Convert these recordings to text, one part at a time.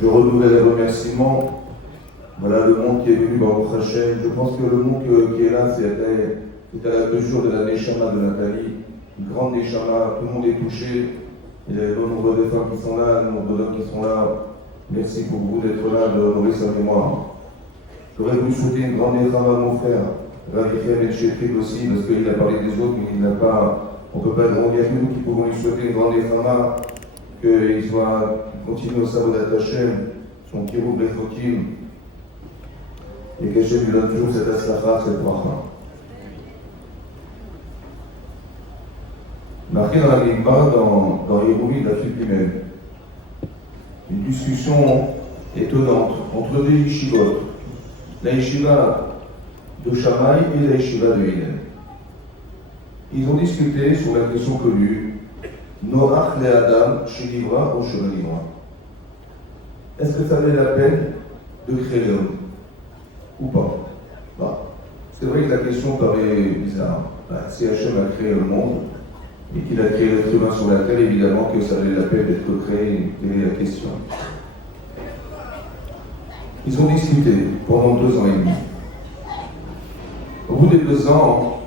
Je renouvelle les remerciements. Voilà le monde qui est venu, Baruch Hashem. Je pense que le monde qui est là, c'est à la 2 jours de la Neshama de Nathalie. Une grande Neshama, tout le monde est touché. Il y a le nombre de femmes qui sont là, le nombre d'hommes qui sont là. Merci pour vous d'être là, de honorer sa mémoire. J'aurais voulu souhaiter une grande Neshama à mon frère, Ravichel et Chétrik aussi, parce qu'il a parlé des autres, mais il n'a pas. On ne peut pas dire, on vient que nous qui pouvons lui souhaiter une grande Neshama, qu'il continue au Savodat Hashem, son Kirou Bechokim, et qu'Hachem lui donne toujours cette aslacha, cette bracha. Marqué dans la Gemara, dans Hérouville, la fille même, une discussion étonnante entre deux yeshivot, la yeshiva de Shammai et la yeshiva de Hillel. Ils ont discuté sur la question connue, Noach le Adam, Shelivra ou Shelivra. Est-ce que ça valait la peine de créer l'homme ou pas? C'est vrai que la question paraît bizarre. Si Hachem a créé le monde et qu'il a créé l'être humain sur la terre, évidemment que ça valait la peine d'être créé. Quelle est la question? Ils ont discuté pendant 2 ans et demi. Au bout des 2 ans,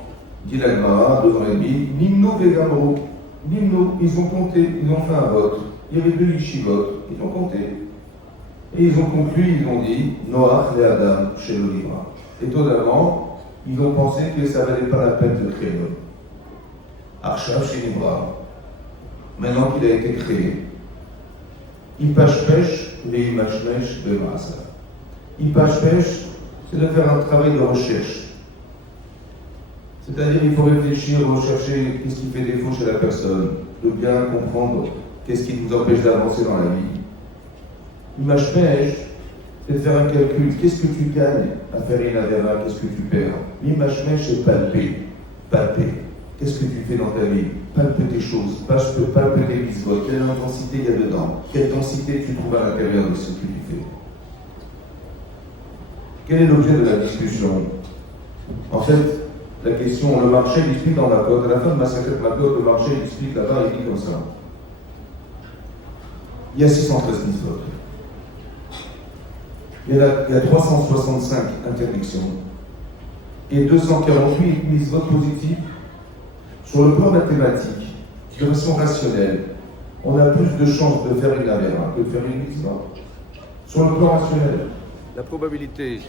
dit l'Agmara, 2 ans et demi, Nimno Vegamro, Nimno, ils ont compté, ils ont fait un vote. Il y avait 2 yeshivot, ils ont compté. Et ils ont conclu, ils ont dit, Noach le Adam, chez l'Olivra. Étonnamment, ils ont pensé que ça ne valait pas la peine de créer l'homme. Archav chez l'Ibra, maintenant qu'il a été créé, Ipashpesh et Imashmesh de Maasa. Ipashpesh, c'est de faire un travail de recherche. C'est-à-dire, il faut réfléchir, rechercher qu'est-ce qui fait défaut chez la personne, de bien comprendre qu'est-ce qui nous empêche d'avancer dans la vie. Imashmesh, c'est de faire un calcul. Qu'est-ce que tu gagnes à faire une avera? Qu'est-ce que tu perds? Imashmesh, c'est palper. Palper. Qu'est-ce que tu fais dans ta vie? Palper tes choses. Palper tes mitzvot. Quelle intensité il y a dedans? Quelle densité tu trouves à l'intérieur de ce que tu fais? Quel est l'objet de la discussion? En fait, la question, le marché, il explique dans la côte. À la fin de Massacret Makot, le marché, il explique là-bas, il dit comme ça. Il y a 613 mitzvot. Il y a 365 interdictions et 248 mitzvot positives. Sur le plan mathématique, de façon rationnelle, on a plus de chances de faire une avera que de faire une mitzvah. Sur le plan rationnel, la probabilité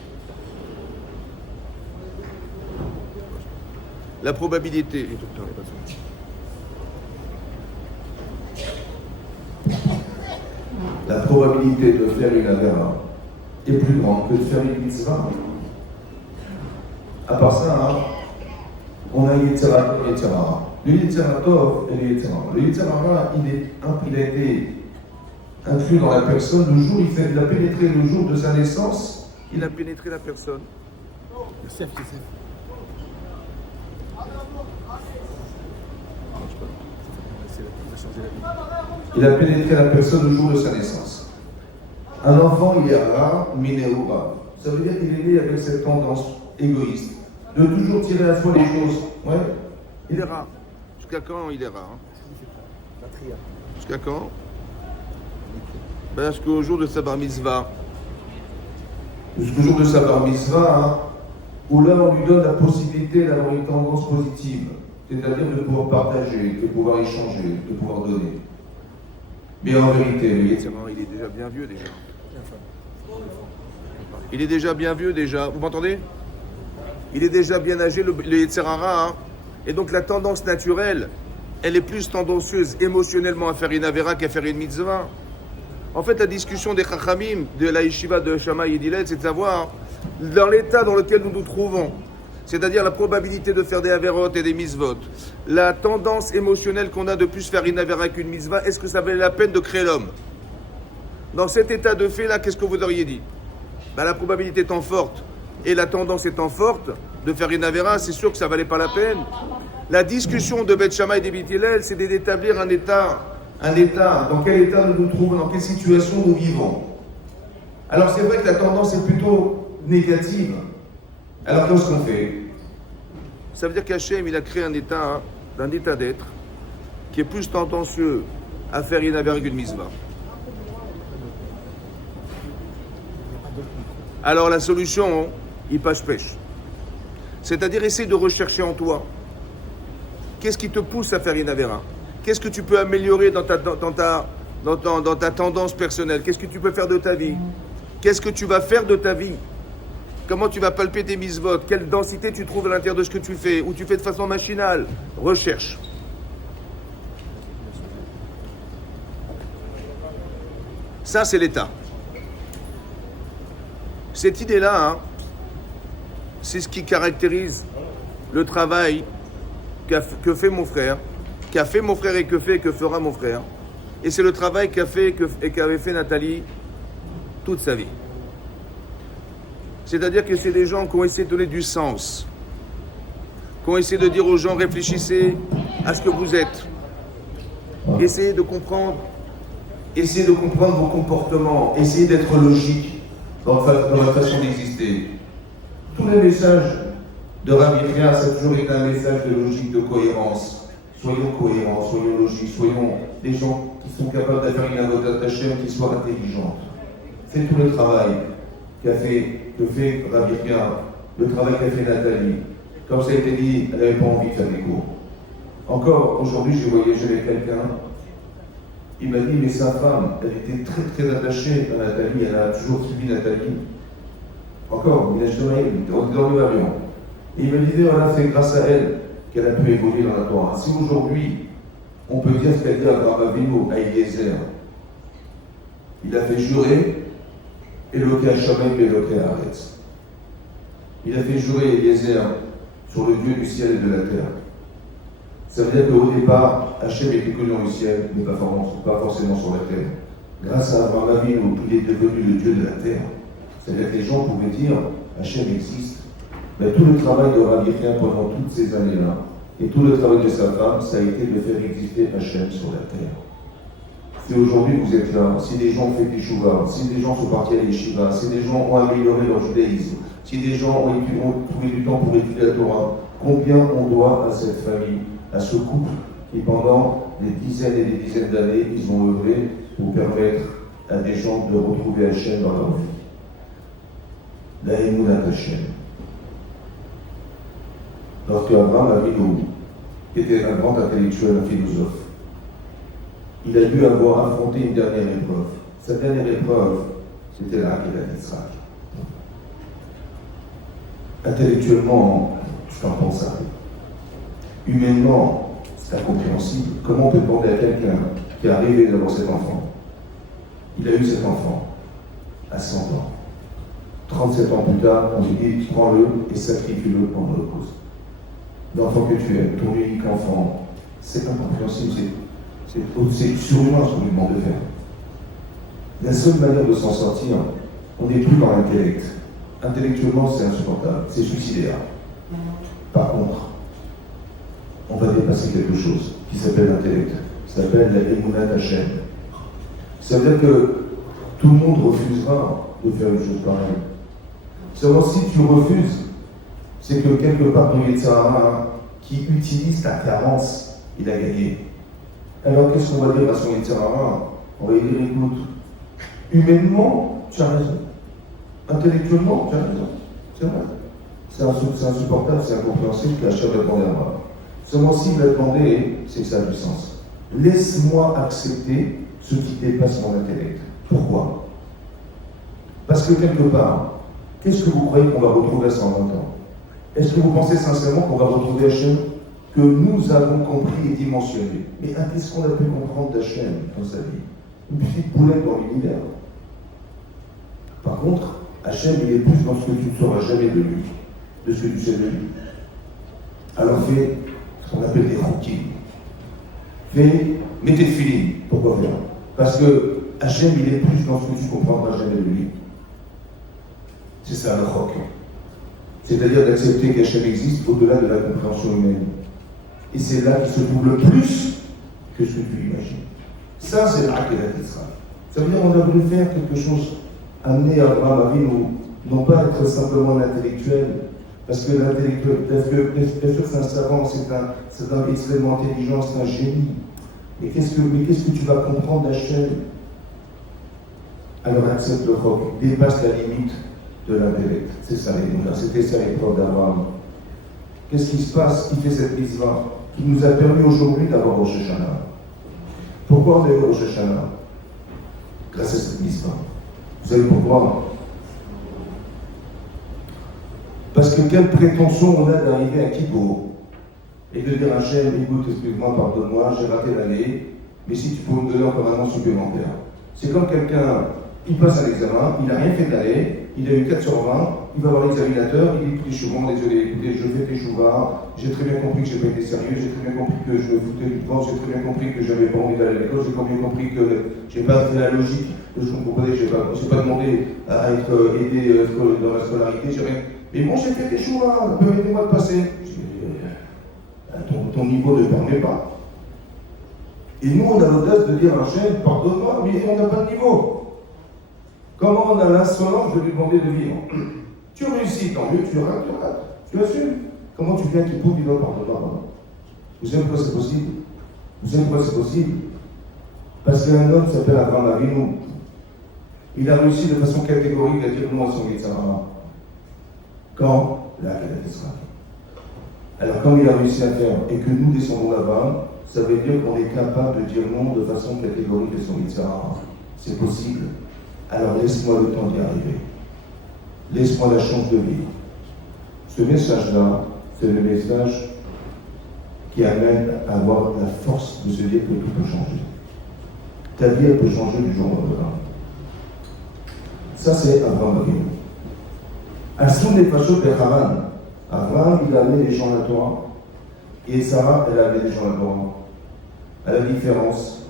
de faire une avera est plus grande que de faire une mitzvah. À part ça, on a Yetzirah et Yetzirah. Le Yetzirah Tov et le Yetzirah. Le Yetzirah, il a été inclus dans la personne le jour, il a pénétré le jour de sa naissance, il a pénétré la personne. Merci à Youssef. Il a pénétré la personne le jour de sa naissance. Un enfant, il est rare, minéora. Ça veut dire qu'il est né avec cette tendance égoïste de toujours tirer à soi les choses. Ouais. Il est rare. Jusqu'à quand il est rare? Jusqu'à quand? Jusqu'au jour de sa bar mitzvah. Jusqu'au jour de sa bar mitzvah, où là on lui donne la possibilité d'avoir une tendance positive, c'est-à-dire de pouvoir partager, de pouvoir échanger, de pouvoir donner. Mais en vérité, il est déjà bien vieux déjà. Il est déjà bien vieux déjà. Vous m'entendez? Il est déjà bien âgé, le Yetzirah, et donc la tendance naturelle, elle est plus tendancieuse émotionnellement à faire une avera qu'à faire une mitzvah. En fait, la discussion des Chachamim, de la yeshiva de Shammai et d'Hillel, c'est de savoir, dans l'état dans lequel nous nous trouvons, c'est-à-dire la probabilité de faire des averot et des mitzvot, la tendance émotionnelle qu'on a de plus faire une avera qu'une mitzvah, est-ce que ça valait la peine de créer l'homme? Dans cet état de fait-là, qu'est-ce que vous auriez dit? La probabilité étant forte, et la tendance étant forte de faire une avera, c'est sûr que ça ne valait pas la peine. La discussion de Beth Shammai et de Beth Hillel, c'est d'établir un état, dans quel état nous nous trouvons, dans quelle situation nous vivons. Alors c'est vrai que la tendance est plutôt négative. Alors qu'est-ce qu'on fait? Ça veut dire qu'Hachem, il a créé un état d'être qui est plus tendancieux à faire une avera qu'une mitzvah. Alors la solution, il pêche. C'est-à-dire essayer de rechercher en toi. Qu'est-ce qui te pousse à faire une avera? Qu'est-ce que tu peux améliorer dans ta tendance personnelle? Qu'est-ce que tu peux faire de ta vie? Qu'est-ce que tu vas faire de ta vie? Comment tu vas palper tes mitzvot? Quelle densité tu trouves à l'intérieur de ce que tu fais? Ou tu fais de façon machinale? Recherche. Ça, c'est l'état. Cette idée-là, c'est ce qui caractérise le travail que fait mon frère, qu'a fait mon frère et que fait et que fera mon frère. Et c'est le travail qu'a fait et qu'avait fait Nathalie toute sa vie. C'est-à-dire que c'est des gens qui ont essayé de donner du sens, qui ont essayé de dire aux gens, réfléchissez à ce que vous êtes. Essayez de comprendre vos comportements, essayez d'être logique dans la façon d'exister. Tous les messages de Rabbi Chia, ça a toujours été un message de logique, de cohérence. Soyons cohérents, soyons logiques, soyons des gens qui sont capables de faire une avodat Hashem qui soit intelligente. C'est tout le travail que fait Rabbi Chia, le travail qu'a fait Nathalie. Comme ça a été dit, elle n'avait pas envie de faire des cours. Encore aujourd'hui, j'ai voyagé avec quelqu'un. Il m'a dit, mais sa femme, elle était très très attachée à Nathalie, elle a toujours suivi Nathalie. Encore, il a jamais dans l'avion. Et il me disait, voilà, c'est grâce à elle qu'elle a pu évoluer dans la Torah. Si aujourd'hui, on peut dire ce qu'a dit Abraham Avinu à Eliezer, il a fait jurer Eloké Hashem et Eloké Haaretz. Il a fait jurer Eliezer sur le Dieu du ciel et de la terre. Ça veut dire qu'au départ, Hachem était connu dans le ciel, mais pas forcément sur la terre. Grâce à Abraham Avinu, il est devenu le Dieu de la terre. C'est-à-dire que les gens pouvaient dire Hachem existe. Mais tout le travail de Rabbi Chia pendant toutes ces années-là, et tout le travail de sa femme, ça a été de faire exister Hachem sur la terre. Si aujourd'hui vous êtes là, si des gens ont fait des chouvas, si des gens sont partis à l'Yeshiva, si des gens ont amélioré leur judaïsme, si des gens ont trouvé du temps pour étudier la Torah, combien on doit à cette famille, à ce couple qui pendant des dizaines et des dizaines d'années, ils ont œuvré pour permettre à des gens de retrouver Hachem dans leur vie. La Emunat Hachem. Lorsque Abraham Avinu était un grand intellectuel, un philosophe, il a dû avoir affronté une dernière épreuve. Cette dernière épreuve, c'était la Akedat Yitzhak. Intellectuellement, je t'en pense à rien. Humainement, c'est incompréhensible. Comment on peut demander à quelqu'un qui est arrivé d'avoir cet enfant? Il a eu cet enfant à 100 ans. 37 ans plus tard, on lui dit prends-le et sacrifie-le en holocauste. L'enfant que tu aimes, ton unique enfant, c'est incompréhensible, c'est surhumain ce qu'on lui demande de faire. La seule manière de s'en sortir, on n'est plus dans l'intellect. Intellectuellement, c'est insupportable, c'est suicidaire. Par contre, on va dépasser quelque chose qui s'appelle l'intellect. Ça s'appelle la Emunat Hachem. Ça veut dire que tout le monde refusera de faire une chose pareille. Seulement si tu refuses, c'est que quelque part ton Yetzer Hara qui utilise ta carence, il a gagné. Alors qu'est-ce qu'on va dire à son Yetzer Hara? On va lui dire écoute, humainement, tu as raison. Intellectuellement, tu as raison. C'est vrai. C'est insupportable, c'est incompréhensible qu'Hachem réponde à moi. Seulement s'il l'a demandé, c'est que ça a du sens. Laisse-moi accepter ce qui dépasse mon intellect. Pourquoi? Parce que quelque part, qu'est-ce que vous croyez qu'on va retrouver à 120 ans? Est-ce que vous pensez sincèrement qu'on va retrouver Hachem que nous avons compris et dimensionné? Mais qu'est-ce qu'on a pu comprendre d'Hachem dans sa vie? Une petite boulette dans l'univers. Par contre, Hachem, il est plus dans ce que tu ne sauras jamais de lui, de ce que tu sais de lui. Alors fais ce qu'on appelle des routines. Mets tes filines. Pourquoi faire? Parce que Hachem, il est plus dans ce que tu comprendras jamais de lui. C'est ça le roc. C'est-à-dire d'accepter qu'Hachem existe au-delà de la compréhension humaine. Et c'est là qu'il se trouve le plus que ce que tu imagines. Ça, c'est l'Akedat Yitzhak. Ça veut dire qu'on a voulu faire quelque chose, amener Abraham Avinu, non pas être simplement un intellectuel, parce que l'intellectuel, bien sûr que c'est un savant, c'est un extrêmement intelligent, c'est un génie. Mais qu'est-ce que tu vas comprendre d'Hachem? Alors accepte le roc, dépasse la limite de l'intellect. C'est ça l'émouna, c'était ça l'épreuve d'Abraham. Qu'est-ce qui se passe? Il fait cette mitzvah qui nous a permis aujourd'hui d'avoir Rosh Hashanah. Pourquoi on a eu Rosh Hashanah? Grâce à cette mitzvah. Vous savez pourquoi? Parce que quelle prétention on a d'arriver à Kippour et de dire à Hachem, écoute, excuse-moi, pardonne-moi, j'ai raté l'année, mais si tu peux me donner encore un an supplémentaire. C'est comme quelqu'un, il passe un examen, il n'a rien fait de l'année, il a eu 4 sur 20, il va voir l'examinateur, il dit, écoutez, je suis vraiment désolé, écoutez, je fais tes chouvas, j'ai très bien compris que je n'ai pas été sérieux, j'ai très bien compris que je me foutais du temps, j'ai très bien compris que je n'avais pas envie d'aller à l'école, j'ai très bien compris que je n'ai pas fait la logique de ce qu'on proposait, je n'ai pas demandé à être aidé dans la scolarité, j'ai rien. Mais bon, j'ai fait tes chouvas, permettez-moi de passer. Ton niveau ne permet pas. Et nous, on a l'audace de dire à Hachem, pardonne-moi, mais on n'a pas de niveau. Comment on a l'insolence de lui demander de vivre? Tu réussis, tant mieux, tu rates, tu assumes. Comment tu viens qui prouve, dis-le, pardonne-moi. Vous savez pourquoi c'est possible? Vous savez pourquoi c'est possible? Parce qu'un homme s'appelle Abraham Avinu. Il a réussi de façon catégorique à dire non à son Yitzhara. Quand? Là, il a fait ça. Alors, comme il a réussi à faire et que nous descendons là-bas, ça veut dire qu'on est capable de dire non de façon catégorique à son Yitzhara. C'est possible. Alors, laisse-moi le temps d'y arriver. Laisse-moi la chance de vivre. Ce message-là, c'est le message qui amène à avoir la force de se dire que tout peut changer. Ta vie, elle peut changer du jour au lendemain. Ça, c'est Abraham Avinu. Assoun des Fachot et Haran. Abraham, il a amené les gens à la Torah. Et Sarah, elle a amené les gens à la Torah. À la différence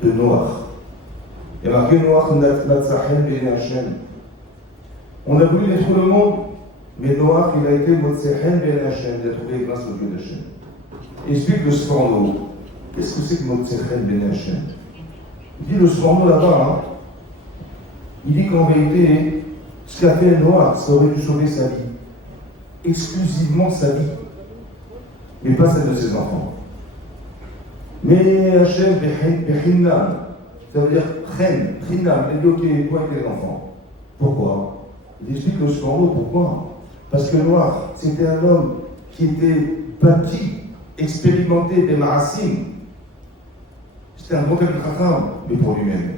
de Noach. Il y a marqué Noach Natzahem Ben Hashem. On a voulu détruire le monde, mais Noach, il a été Motsehem Ben Hashem, il a trouvé grâce au Dieu d'Hachem. Explique le Sforno. Qu'est-ce que c'est que Motsehem Ben Hashem? Il dit le Sforno là-bas, il dit qu'en vérité, ce qu'a fait Noach, ça aurait dû sauver sa vie. Exclusivement sa vie, mais pas celle de ses enfants. Mais Hachem Bechinnam, ça veut dire Chen, Chinam, il dit ok, toi et tes enfants. Pourquoi? Il explique le Sforno, pourquoi? Parce que Noach, c'était un homme qui était bâti, expérimenté des Marasim. C'était un bon Chacham, mais pour lui-même.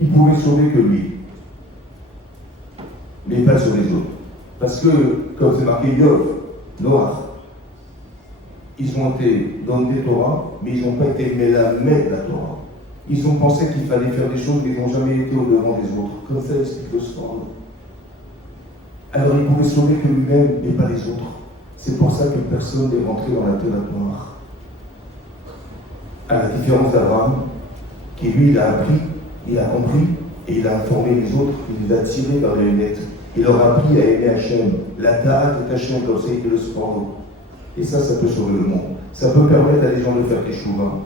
Il pouvait sauver que lui, mais pas sur les autres. Parce que, comme c'est marqué Yov, Noach, ils ont été dans des Torah, mais ils n'ont pas été mélamés de la Torah. Ils ont pensé qu'il fallait faire des choses, mais ils n'ont jamais été au-devant des autres. Comme ça explique le Sforno. Alors il pouvait sauver que lui-même, mais pas les autres. C'est pour ça que personne n'est rentré dans la Torah noire. À la différence d'Abraham, qui lui, il a appris, il a compris, et il a informé les autres, il les a tirés vers les lunettes. Il leur a appris à aimer Hachem. La Ta'at est Hachem, comme ça, il le Sforno. Et ça peut sauver le monde. Ça peut permettre à des gens de faire des chouvas.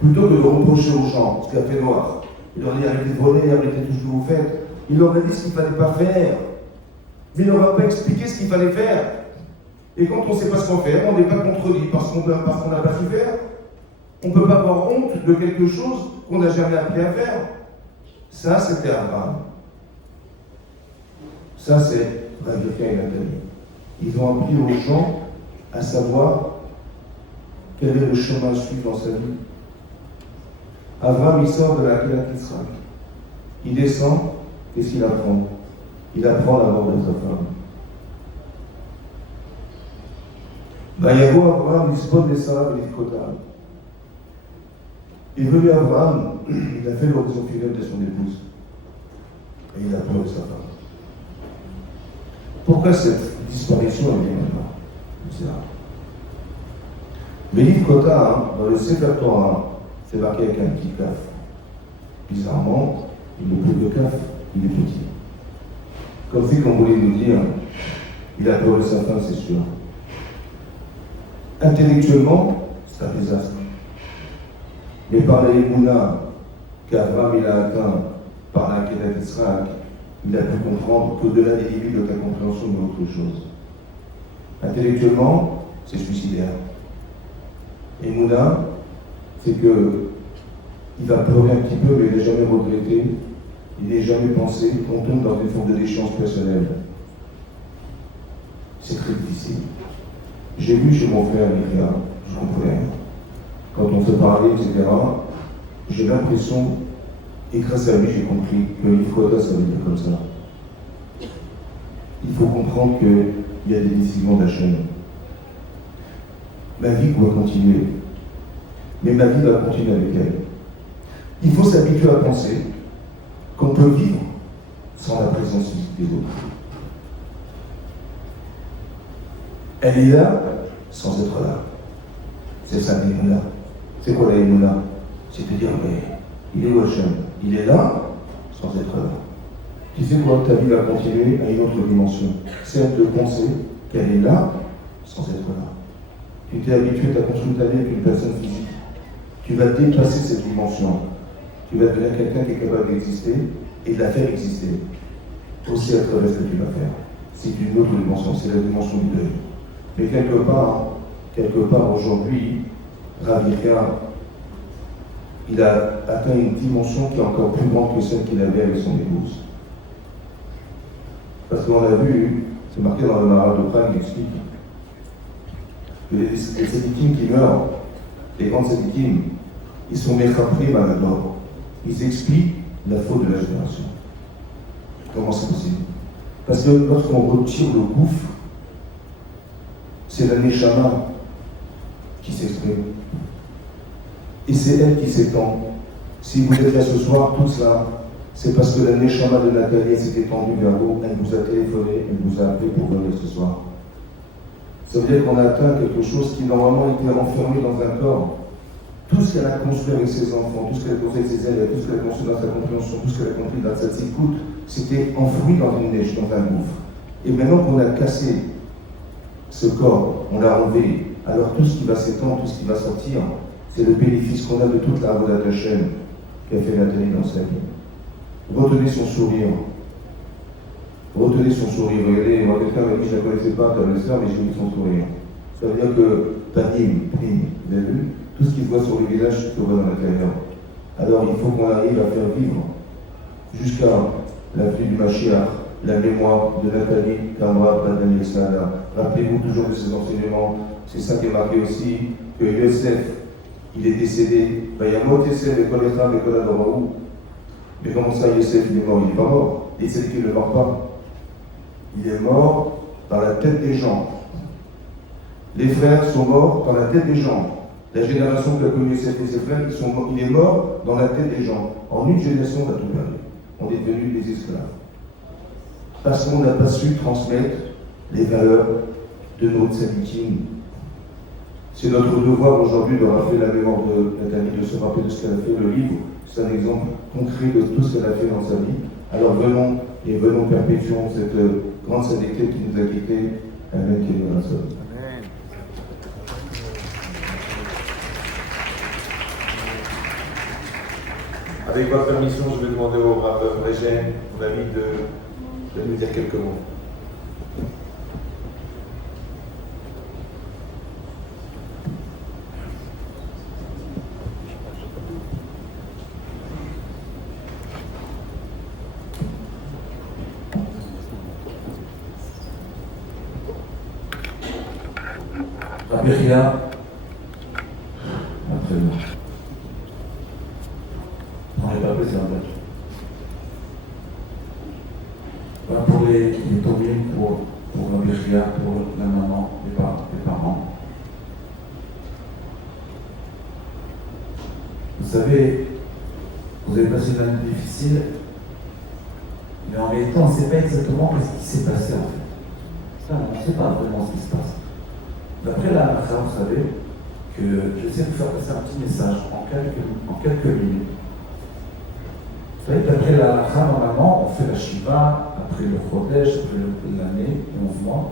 Plutôt que de reprocher aux gens ce qu'a fait Noach. Il leur dit arrêtez de voler, arrêtez tout ce que vous faites. Il leur a dit ce qu'il ne fallait pas faire. Mais il ne leur a pas expliqué ce qu'il fallait faire. Et quand on ne sait pas ce qu'on fait, on n'est pas contredit parce qu'on n'a pas su faire. On ne peut pas avoir honte de quelque chose qu'on n'a jamais appris à faire. Ça, c'était Abraham. Ça, c'est Rebecca et Nathalie. Ils ont appris aux gens à savoir quel est le chemin à suivre dans sa vie. Abraham, il sort de la Kélat Israël. Il descend, qu'est-ce qu'il apprend? Il apprend la mort de sa femme. Vayago Abraham, Lisbon et Sarah Belikotam. Il est venu Abraham, il a fait l'horizon funèbre de son épouse. Et il a peur de sa femme. Pourquoi cette disparition est bien maintenant? C'est là. Le livre Kota, dans le Sefer Torah, c'est marqué avec un petit caf. Bizarrement, il ne peut de caf, il est petit. Comme si qu'on voulait nous dire, il a peur de sa femme, c'est sûr. Intellectuellement, c'est un désastre. Mais par la Emouna qu'Abraham il a atteint par la Kédat Israël, il a pu comprendre qu'au-delà des limites de ta compréhension, il y a autre chose. Intellectuellement, c'est suicidaire. Emouna, c'est que il va pleurer un petit peu, mais il n'a jamais regretté, il n'a jamais pensé qu'on tombe dans une forme de déchéance personnelle. C'est très difficile. J'ai vu chez mon frère Mika, je comprenais. Quand on se parlait, etc., j'ai l'impression, et grâce à lui, j'ai compris qu'il faut être à sa vie comme ça. Il faut comprendre qu'il y a des décisions d'Hachem. Ma vie doit continuer, mais ma vie va continuer avec elle. Il faut s'habituer à penser qu'on peut vivre sans la présence physique des autres. Elle est là sans être là. C'est ça l'Emouna. C'est quoi l'Emouna? C'est de dire, mais il est où Hachem? Il est là sans être là. Tu sais quoi? Ta vie va continuer à une autre dimension. C'est de penser qu'elle est là sans être là. Tu t'es habitué, tu as construit ta vie avec une personne physique. Tu vas dépasser cette dimension. Tu vas devenir quelqu'un qui est capable d'exister et de la faire exister. Aussi à travers ce que tu vas faire. C'est une autre dimension, c'est la dimension du deuil. Mais quelque part aujourd'hui, Ravika, il a atteint une dimension qui est encore plus grande que celle qu'il avait avec son épouse. Parce qu'on a vu, c'est marqué dans le Maharal de Prague, il explique que les sédikim qui meurent, les grandes sédikim, ils sont méchapris par la mort. Ils expliquent la faute de la génération. Comment c'est possible? Parce que lorsqu'on retire le gouffre, c'est la Neshama qui s'exprime. Et c'est elle qui s'étend. Si vous êtes là ce soir, tous là, c'est parce que la Neshama de Nathalie s'est étendue vers vous, elle vous a téléphoné, elle vous a appelé pour venir ce soir. Ça veut dire qu'on a atteint quelque chose qui normalement était enfermé dans un corps. Tout ce qu'elle a construit avec ses enfants, tout ce qu'elle a construit avec ses élèves, tout ce qu'elle a construit dans sa compréhension, tout ce qu'elle a compris dans sa écoute, c'était enfoui dans une neige, dans un gouffre. Et maintenant qu'on a cassé ce corps, on l'a enlevé, alors tout ce qui va s'étendre, tout ce qui va sortir, c'est le bénéfice qu'on a de toute la Avodat Hashem qu'a fait Nathalie dans sa vie. Retenez son sourire. Retenez son sourire. Regardez, moi quelqu'un m'a dit, je ne la connaissais pas, ta sœur, mais j'ai vu son sourire. Ça veut dire que, panim, vous avez vu, tout ce qui se voit sur le visage se voit dans l'intérieur. Alors il faut qu'on arrive à faire vivre, jusqu'à la venue du Mashiach, la mémoire de Nathalie, Kamra, Daniel Sada. Rappelez-vous toujours de ses enseignements. C'est ça qui est marqué aussi, que Yosef, il est décédé. Il y a mot Yosef, et Kolecha, et Koladorahou. Mais comment ça, Yosef, il est mort? Il n'est pas mort. Et c'est qu'il ne meurt pas. Il est mort par la tête des gens. Les frères sont morts par la tête des gens. La génération qui a connu Yosef et ses frères, il est mort dans la tête des gens. En une génération, on a tout perdu. On est devenus des esclaves. Parce qu'on n'a pas su transmettre les valeurs de notre tzadikim. C'est notre devoir aujourd'hui de rappeler la mémoire de Nathalie, de se rappeler de ce qu'elle a fait. Le livre, c'est un exemple concret de tout ce qu'elle a fait dans sa vie. Alors venons et venons perpétuons cette grande sainteté qui nous a quittés. Amen. Avec votre permission, je vais demander au Rav Régène, mon ami, de nous dire quelques mots. Rabbi après moi. On n'est pas plaisir en fait. Voilà pour les tombés, pour Rabbi Ria, pour la maman, les parents. Vous savez, vous avez passé une année difficile, mais en réalité, on ne sait pas exactement ce qui s'est passé en fait. Ça, on ne sait pas vraiment ce qui se passe. D'après la halakha, vous savez, que j'essaie de faire passer un petit message en quelques minutes. Vous savez, d'après la halakha, normalement, on fait la shiva, après le chodesh, après l'année, 11 mois,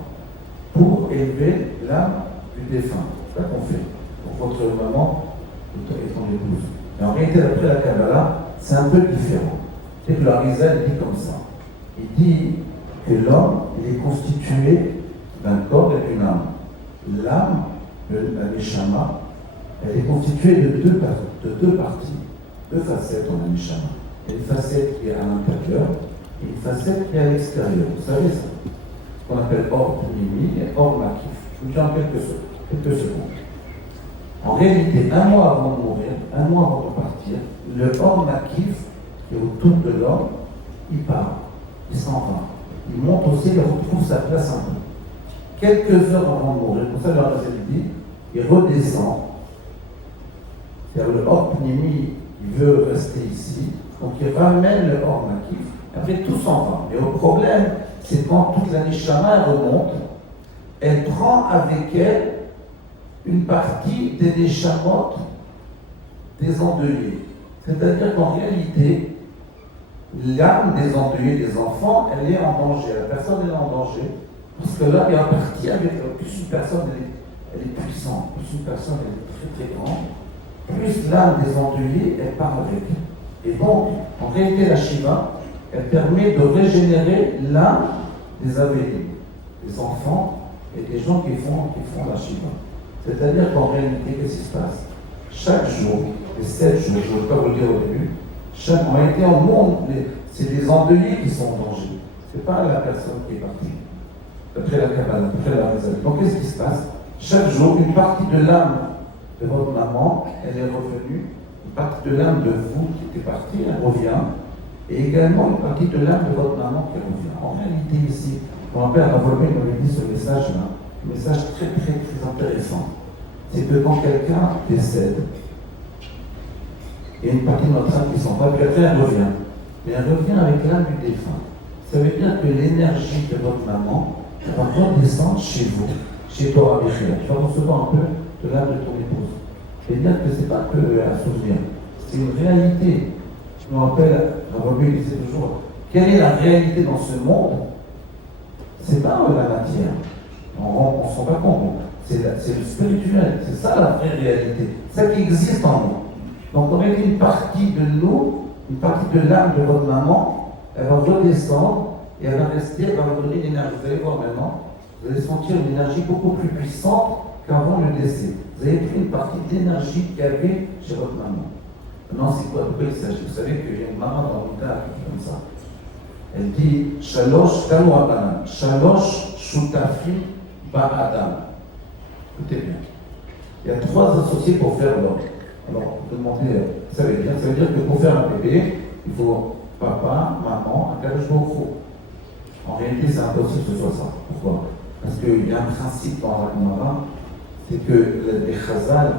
pour élever l'âme du défunt. C'est ça qu'on fait, pour votre maman et ton épouse. Mais en réalité, d'après la Kabbalah, c'est un peu différent. C'est que l'Arizal dit comme ça. Il dit que l'homme, il est constitué d'un corps et d'une âme. L'âme, la neshama, elle est constituée de deux parties, deux facettes en Neshama. Il y a une facette qui est à l'intérieur et une facette qui est à l'extérieur. Vous savez ça? Ce qu'on appelle Or Pnimi et Or Makif. Je vous dis en quelques secondes. En réalité, un mois avant de mourir, un mois avant de partir, le Or Makif qui est autour de l'homme, il part, il s'en va. Il monte aussi, il retrouve sa place en haut. Quelques heures avant de mourir, pour ça, le dit, il redescend. C'est-à-dire le Or Pnimi, il veut rester ici, donc il ramène le Or Makif. Après, tout s'en va. Mais le problème, c'est quand toute la Neshama remonte, elle prend avec elle une partie des Neshamot des endeuillés. C'est-à-dire qu'en réalité, l'âme des endeuillés, des enfants, elle est en danger. La personne est en danger. Parce que là, il y a une partie avec plus une personne, elle est puissante, plus une personne, elle est très très grande, plus l'âme des endeuillés, elle part avec. Et donc, en réalité, la Shiva, elle permet de régénérer l'âme des avélis, des enfants et des gens qui font la Shiva. C'est-à-dire qu'en réalité, qu'est-ce qui se passe? Chaque jour, les 7 jours, je ne veux pas vous le dire au début, en réalité, en monde, c'est les endeuillés qui sont en danger. Ce n'est pas la personne qui est partie. Après la Kabbalah, après la réserve. Donc qu'est-ce qui se passe? Chaque jour, une partie de l'âme de votre maman, elle est revenue. Une partie de l'âme de vous qui était partie, elle revient. Et également une partie de l'âme de votre maman qui revient. En réalité, ici, mon père Ravolvé m'avait dit ce message-là, un message très très très intéressant. C'est que quand quelqu'un décède, il y a une partie de notre âme qui s'en va, puis après elle revient. Mais elle revient avec l'âme du défunt. Ça veut dire que l'énergie de votre maman va redescendre chez vous, chez toi, Michel. Tu vas recevoir un peu de l'âme de ton épouse. C'est-à-dire que ce n'est pas que un souvenir, c'est une réalité. Je me rappelle, Ravolvé disait toujours, quelle est la réalité dans ce monde? C'est pas la matière. On ne s'en rend pas compte. C'est le spirituel. C'est ça la vraie réalité. C'est ça qui existe en nous. Donc on a une partie de nous, une partie de l'âme de votre maman, elle va redescendre et elle va rester, elle va vous donner une énergie. Vous allez voir maintenant, vous allez sentir une énergie beaucoup plus puissante qu'avant le décès. Vous avez pris une partie d'énergie qu'il y avait chez votre maman. Maintenant, c'est quoi? De quoi il s'agit? Vous savez qu'il y a une maman dans le cas comme ça. Elle dit Shalosh Kanu Abanan, Shalosh Shutafim Ba'adam. Écoutez bien. Il y a 3 associés pour faire l'homme. Alors, vous demandez, ça veut dire que pour faire un bébé, il faut papa, maman, un Kadosh Baruch Hu. En réalité, c'est impossible que ce soit ça. Pourquoi? Parce qu'il y a un principe dans la Gemara, c'est que les Chazal,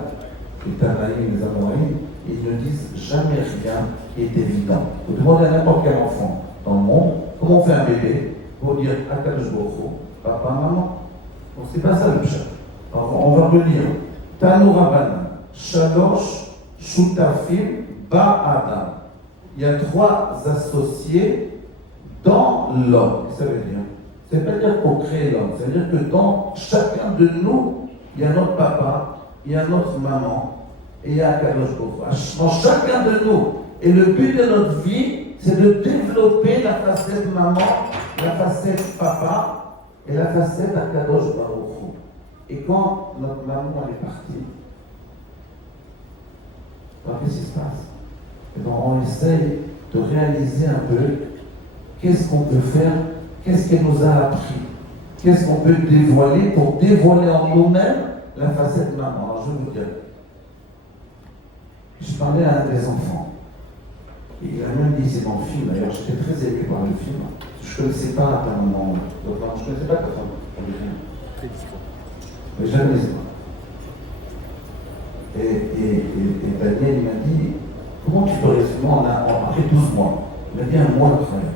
les Tanaïm, les Amoraïm, ils ne disent jamais rien qui est évident. Vous demandez à n'importe quel enfant dans le monde, comment on fait un bébé pour dire Akadosh Baruch Hu, papa, maman. Donc c'est pas ça le chat. Alors on va relire Tanu Rabbanan, Shalosh Shutafim Ba'adam. Il y a 3 associés dans l'homme. Ça veut dire, ça ne veut pas dire qu'on crée l'homme, ça veut dire que dans chacun de nous, il y a notre papa, il y a notre maman, et il y a Akadosh Baruch Hu. En chacun de nous. Et le but de notre vie, c'est de développer la facette maman, la facette papa et la facette Akadosh Baruch Hu. Et quand notre maman est partie, alors qu'est-ce qui se passe? Et donc on essaye de réaliser un peu qu'est-ce qu'on peut faire, qu'est-ce qu'elle nous a appris, qu'est-ce qu'on peut dévoiler pour dévoiler en nous-mêmes la facette maman. Alors je vais vous dire, je parlais à un des enfants. Il a même dit, c'est dans le film, d'ailleurs, j'étais très ému par le film. Je ne connaissais pas ta maman, je ne connaissais pas ta femme dans le film. Très discret. Mais jamais ça. Et Daniel, il m'a dit, comment tu peux résumer après 12 mois? Il m'a dit un mois de travail.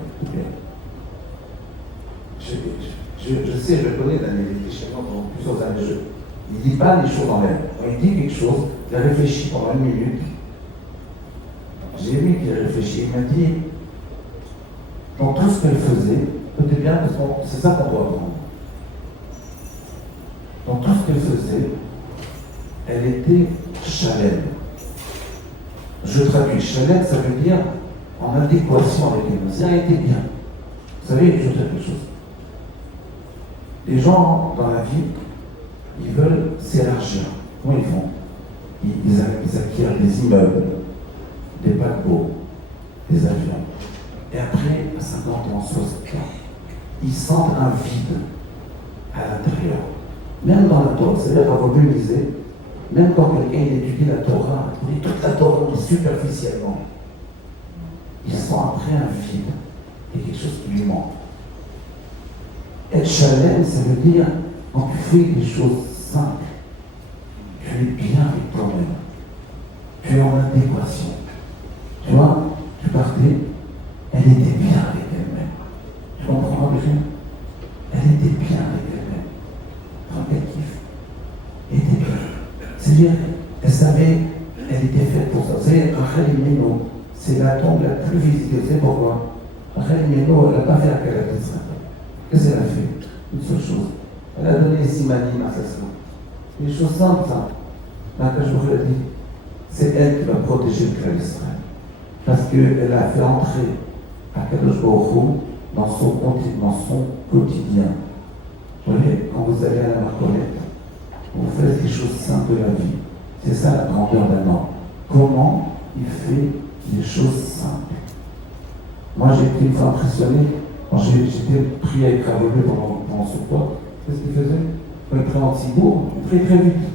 Je sais, je connais Daniel, il était chez moi pendant plusieurs années. Il ne dit pas les choses en l'air. Il dit quelque chose, il a réfléchi pendant 1 minute. J'ai vu qu'il réfléchit, il m'a dit, dans tout ce qu'elle faisait, écoutez bien, parce que c'est ça qu'on doit apprendre. Dans tout ce qu'elle faisait, elle était chalène. Je traduis, chalène, ça veut dire en adéquation avec elle. Ça a été bien. Vous savez, je vais dire quelque chose. Les gens, dans la vie, ils veulent s'élargir. Comment ils font? ils acquièrent des immeubles, des paquebots, des avions. Et après, à 50 ans, 60 ans, ils sentent un vide à l'intérieur. Même dans la Torah, c'est-à-dire qu'on peut liser, même quand quelqu'un étudie la Torah, il lit toute la Torah superficiellement, il sent après un vide, il y a quelque chose qui lui manque. Être chalem, ça veut dire, quand tu fais des choses simples, tu es bien avec toi-même, tu es en adéquation. Tu vois, tu partais, elle était bien avec elle-même. Tu comprends bien? Elle était bien avec elle-même. Elle kiffe. Elle était bien. C'est-à-dire, elle savait, elle était faite pour ça. C'est Rachel Imeno, c'est la tombe la plus visitée. C'est pourquoi Rachel Imeno, elle n'a pas fait la Kalat d'Israël. Qu'est-ce qu'elle a fait? Une seule chose. Elle a donné les simanim à sa sœur. Des choses simples, ça. La Kajbour a dit, c'est elle qui va protéger le clan d'Israël. Parce qu'elle a fait entrer Akadosh Baruch Hu dans son quotidien. Vous voyez, quand vous allez à la Marcolette, vous faites des choses simples de la vie. C'est ça la grandeur d'un homme. Comment il fait des choses simples. Moi, j'ai été une fois impressionné quand j'étais pris à être aveuglé pendant ce poids. Qu'est-ce qu'il faisait? Quand il prenait en Tibourg, il prenait très vite.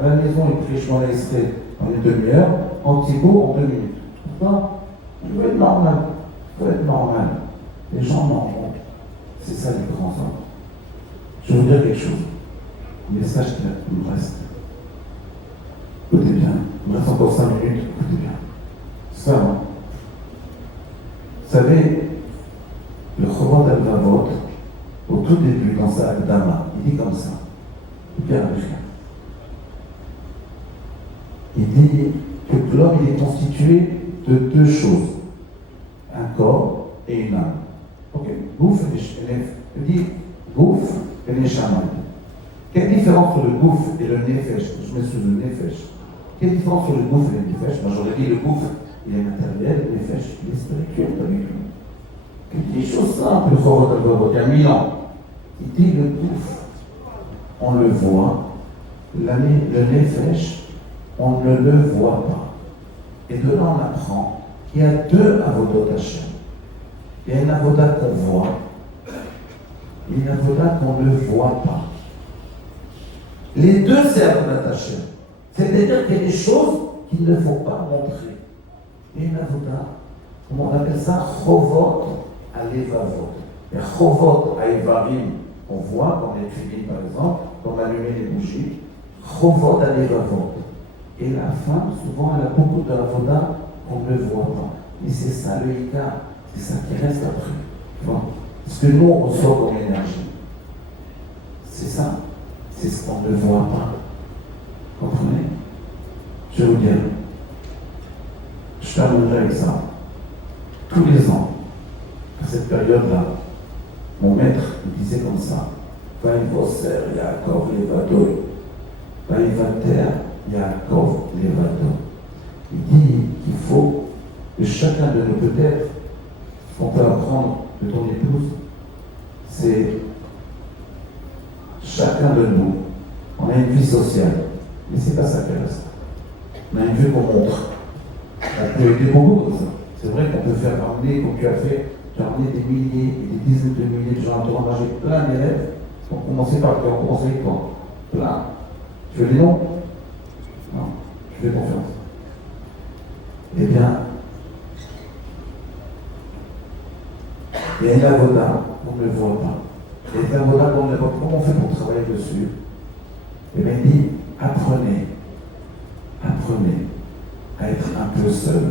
À la maison, il prenait chemin d'Estrée en une demi-heure, en Tibourg en 2 minutes. Pourquoi? Il faut être normal. Il faut être normal. Les gens normaux, c'est ça les grands hommes. Je vais vous dire quelque chose. Le message qui me reste. Écoutez bien. Il me reste encore 5 minutes. Écoutez bien. Ça, hein. Vous savez, le Chorot al-Vavot, au tout début, dans sa Akdama, il dit comme ça. Bien rien. Il dit que l'homme il est constitué de 2 choses. Un corps et une âme. Ok. Gouf et dit gouf et neshama. Quelle différence entre le gouf et le nefesh? Je me souviens du nefesh. Quelle différence entre le gouf et le nefesh? Moi j'aurais dit le gouf il est matériel, le nefesh il est spirituel, pas du tout. Il dit des choses simples, le Chorot al-Vavot, il y a 1000 ans. Il dit le gouf, on le voit, le nefesh, on ne le voit pas. Et de là on apprend qu'il y a 2 avodot Hashem. Il y a une avoda qu'on voit, et une avoda qu'on ne voit pas. Les 2, c'est avodat Hashem. C'est-à-dire qu'il y a des choses qu'il ne faut pas montrer. Et une avoda, comment on appelle ça? Chovot alevavot. Et chovot aevarim, on voit, quand on est fini par exemple, quand on allume les bougies, chovot alevavot. Et la femme, souvent, elle a beaucoup d'avoda qu'on ne voit pas. Et c'est ça le hika, c'est ça qui reste après. Bon. Ce que nous, on reçoit comme énergie, c'est ça. C'est ce qu'on ne voit pas. Vous comprenez? Je vais vous dire. Je terminerai avec ça. Tous les ans, à cette période-là, mon maître me disait comme ça. Vaïvoser Yaakov Levado. Vaïvater Yaakov Levado. Il dit qu'il faut que chacun de nous, peut-être, ce qu'on peut apprendre de ton épouse, c'est chacun de nous, on a une vie sociale, mais c'est pas ça qu'elle reste. On a une vie qu'on montre. Ça peut être beaucoup comme ça. C'est vrai qu'on peut faire ramener, comme tu as fait, tu as ramené des milliers et des dizaines de milliers de gens à toi. Moi, j'ai plein d'élèves qui ont commencé par toi, on commence avec toi. Plein. Tu veux les noms? Non, je fais confiance. Eh bien, il y a une avoda qu'on ne voit pas. Il y a une avoda qu'on ne voit pas. Comment on fait pour travailler dessus? Eh bien, il dit, apprenez à être un peu seul.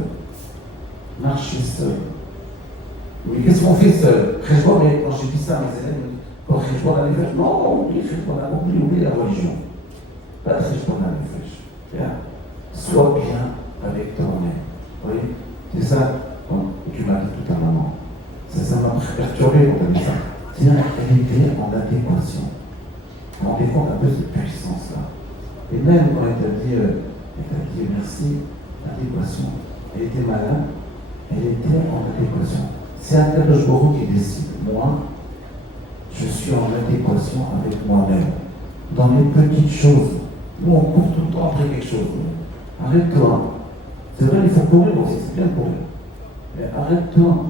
Marchez seul. Oui, qu'est-ce qu'on fait seul? Quand j'ai dit ça à mes élèves, quand Cheshbon a fait, non, oublie la religion. Pas de Cheshbon a fait. Sois bien avec toi-même. Vous voyez? C'est ça que tu m'as dit tout à maman. Ça m'a perturbé quand on dit ça. C'est-à-dire qu'elle était en adéquation. Vous vous rendez compte un peu cette puissance-là. Et même quand elle t'a dit merci, l'adéquation. Elle était malade, elle était en adéquation. C'est Akadosh Baruch Hu qui décide. Moi, je suis en adéquation avec moi-même. Dans les petites choses, nous on court tout le temps après quelque chose. Arrête-toi. C'est vrai, il faut courir aussi, c'est bien de courir. Mais arrête-toi.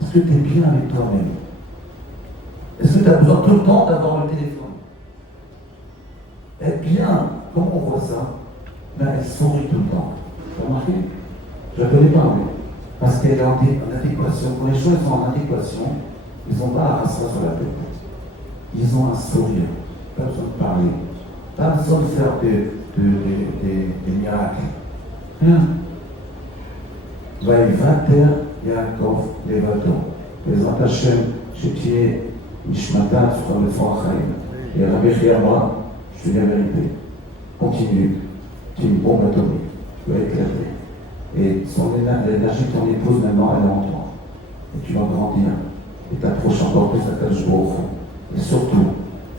Est-ce que tu es bien avec toi-même? Est-ce que tu as besoin tout le temps d'avoir le téléphone? Être bien, comment on voit ça? Ben, elle sourit tout le temps. Tu as remarqué? Je ne la connais pas, mais parce qu'elle est en adéquation. Quand les choses sont en adéquation, ils n'ont pas à rasseoir sur la tête. Ils ont un sourire. Pas besoin de parler. Pas besoin de faire des miracles. Rien. ויוותר יעקב לבדו. בעזרת השם שתהיה נשמתה צוחה לפרוח חיים. Et Rabbi Chia moi, je te dis la vérité. Continue. Tu es une bombe atomique. Tu vas éclater. Et l'énergie de ton épouse maintenant, elle est en toi. Et tu vas grandir. Et t'approches encore plus à ta joie au fond. Et surtout,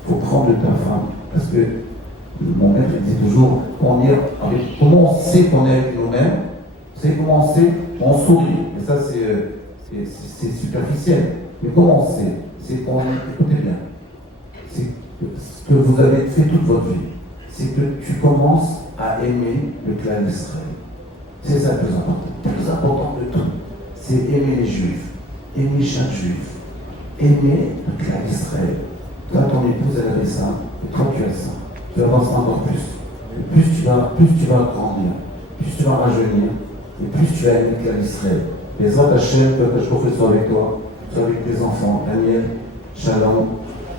il faut prendre de ta femme. Parce que mon maître dit toujours, comment on sait qu'on est avec nous-mêmes? C'est comment on sait? On sourit. Et ça, c'est superficiel. Mais comment on sait? C'est qu'on écoutez bien. C'est ce que vous avez fait toute votre vie. C'est que tu commences à aimer le clan d'Israël. C'est ça le plus important. Le plus important de tout, c'est aimer les Juifs. Aimer chaque Juif. Aimer le clan d'Israël. Toi, ton épouse, elle avait ça. Et toi, tu as ça. Tu avances encore plus. Et plus tu vas grandir. Plus tu vas rajeunir. Et plus tu vas aimer le clan d'Israël. Les autres Hachem, que je professe avec toi, soit avec tes enfants, Daniel, Shalom,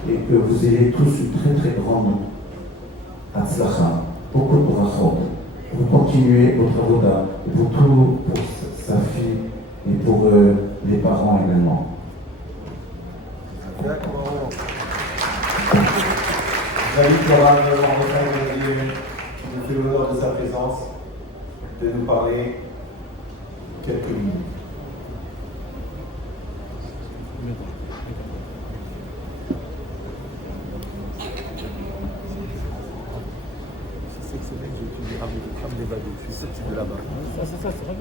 et que vous ayez tous une très très grande Hatzlacha, beaucoup de brachot, pour continuer votre avoda, et pour sa fille, et pour les parents également. David Coran, qui nous fait l'honneur de sa présence, de nous parler quelques minutes. De là-bas. C'est ça, c'est vrai.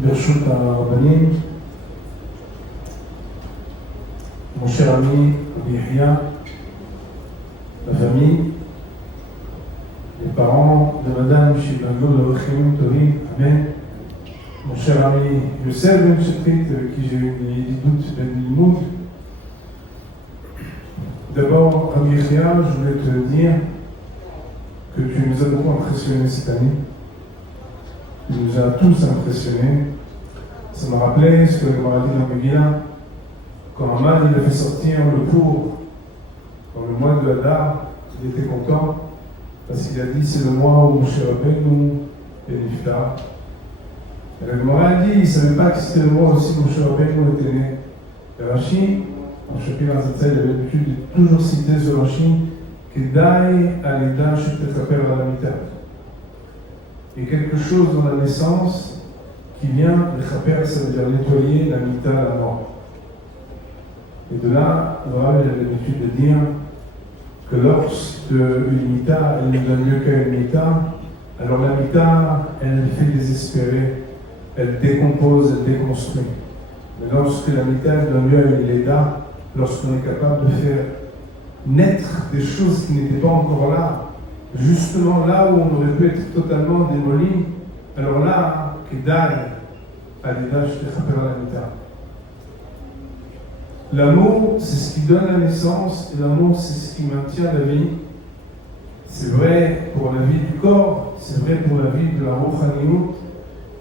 ברשות הרבנים, mon cher ami Rabbi Chia, la famille, les parents de Madame Shibanglo de Rechim Tovim, Amen. Mon cher ami Youssef Ben Chetrit, avec qui j'ai eu une doute Ben Limoud. D'abord, Rabbi Chia, je voulais te dire que tu nous as beaucoup impressionnés cette année. Tu nous as tous impressionnés. Ça m'a rappelé ce que le Gemara dit dans Megillah, quand Aman il a fait sortir le pour dans le mois de Hadar, il était content parce qu'il a dit c'est le mois où Moshe Rabbeinu est niftar. Et le Gemara a dit il ne savait pas que c'était le mois aussi où Moshe Rabbeinu était né. Et Rashi, en Shapir Azatzai, il avait l'habitude de toujours citer ce Rashi Kedai Alida Shetekaper Alamita. Il y a quelque chose dans la naissance qui vient de chaper, ça veut dire nettoyer la mita, la mort. Et de là, le Rav a l'habitude de dire que lorsque une mita, elle ne donne mieux qu'une mita, alors la mita, elle fait désespérer, elle décompose, elle déconstruit. Mais lorsque la mita, elle donne mieux à une leda, lorsqu'on est capable de faire naître des choses qui n'étaient pas encore là, justement là où on aurait pu être totalement démoli, alors là, Kedai, Alida, Shetekaper Alamita. L'amour, c'est ce qui donne la naissance, et l'amour, c'est ce qui maintient la vie. C'est vrai pour la vie du corps, c'est vrai pour la vie de la Rouchaniout.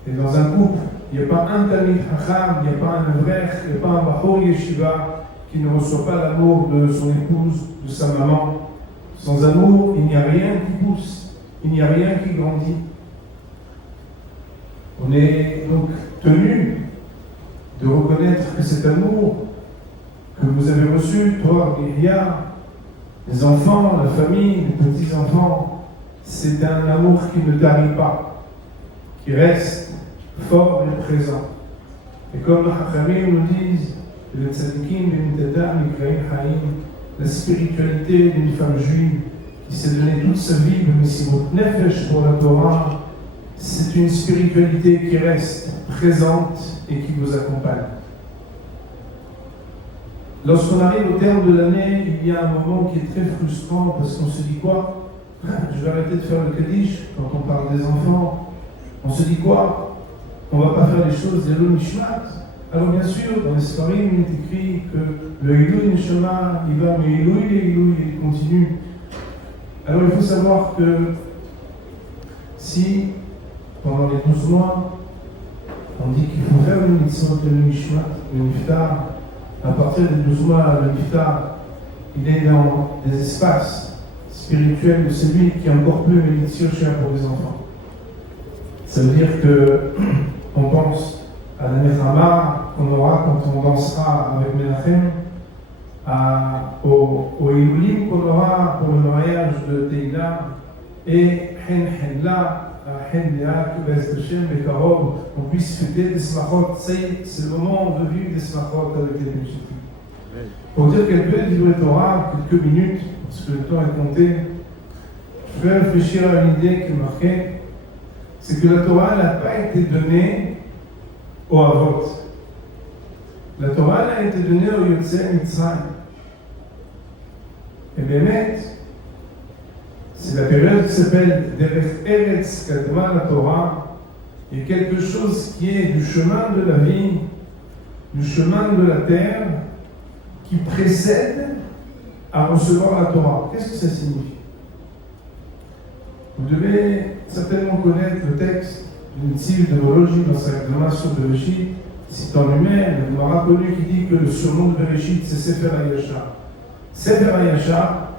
Et dans un couple, il n'y a pas un Talmid Chacham, il n'y a pas un Avrech, il n'y a pas un Bachor Yeshiva qui ne reçoit pas l'amour de son épouse, de sa maman. Sans amour, il n'y a rien qui pousse, il n'y a rien qui grandit. On est donc tenu de reconnaître que cet amour que vous avez reçu, toi, Myria, les enfants, la famille, les petits-enfants, c'est un amour qui ne tarit pas, qui reste fort et présent. Et comme les Chachamim nous disent, le tzadikim, la spiritualité d'une femme juive qui s'est donnée toute sa vie, mais si votre nefesh pour la Torah, c'est une spiritualité qui reste présente et qui vous accompagne. Lorsqu'on arrive au terme de l'année, il y a un moment qui est très frustrant parce qu'on se dit quoi? Je vais arrêter de faire le Kaddish quand on parle des enfants. On se dit quoi? On ne va pas faire les choses des Nishmat. Alors bien sûr, dans les Sfarim, il est écrit que le Ilou Nishama, il va, mais Ilou, il continue. Alors il faut savoir que si, pendant les 12 mois, on dit qu'il faut faire le mitzvot, le Nishmat, le Niftar, à partir des 12 mois, le Niftar, il est dans des espaces spirituels de celui qui est encore plus bénéficieux pour les enfants. Ça veut dire qu'on pense à la Nechama qu'on aura quand on dansera avec Menachem, au Ilulim qu'on aura pour le mariage de Teila, et Hen Henla, Hen Lea, Kibes Hashem, Bekarov, on puisse fêter des smachot. C'est le moment de vivre des smachot avec les Bénédictions. Pour dire quelques livres de Torah, quelques minutes, parce que le temps est compté, je vais réfléchir à une idée qui est marquée, c'est que la Torah n'a pas été donnée au Avot. La Torah a été donnée au Yotzei Mitzrayim. Et Bémet, c'est la période qui s'appelle Derech Eretz Kadma la Torah. Il y a quelque chose qui est du chemin de la vie, du chemin de la terre, qui précède à recevoir la Torah. Qu'est-ce que ça signifie? Vous devez certainement connaître le texte d'une Tziv de Vologie dans sa Gemara sur Bereshit, citant lui-même, le Gemara connu qui dit que le surnom de Bereshit c'est Sefer HaYashar. Sefer HaYashar,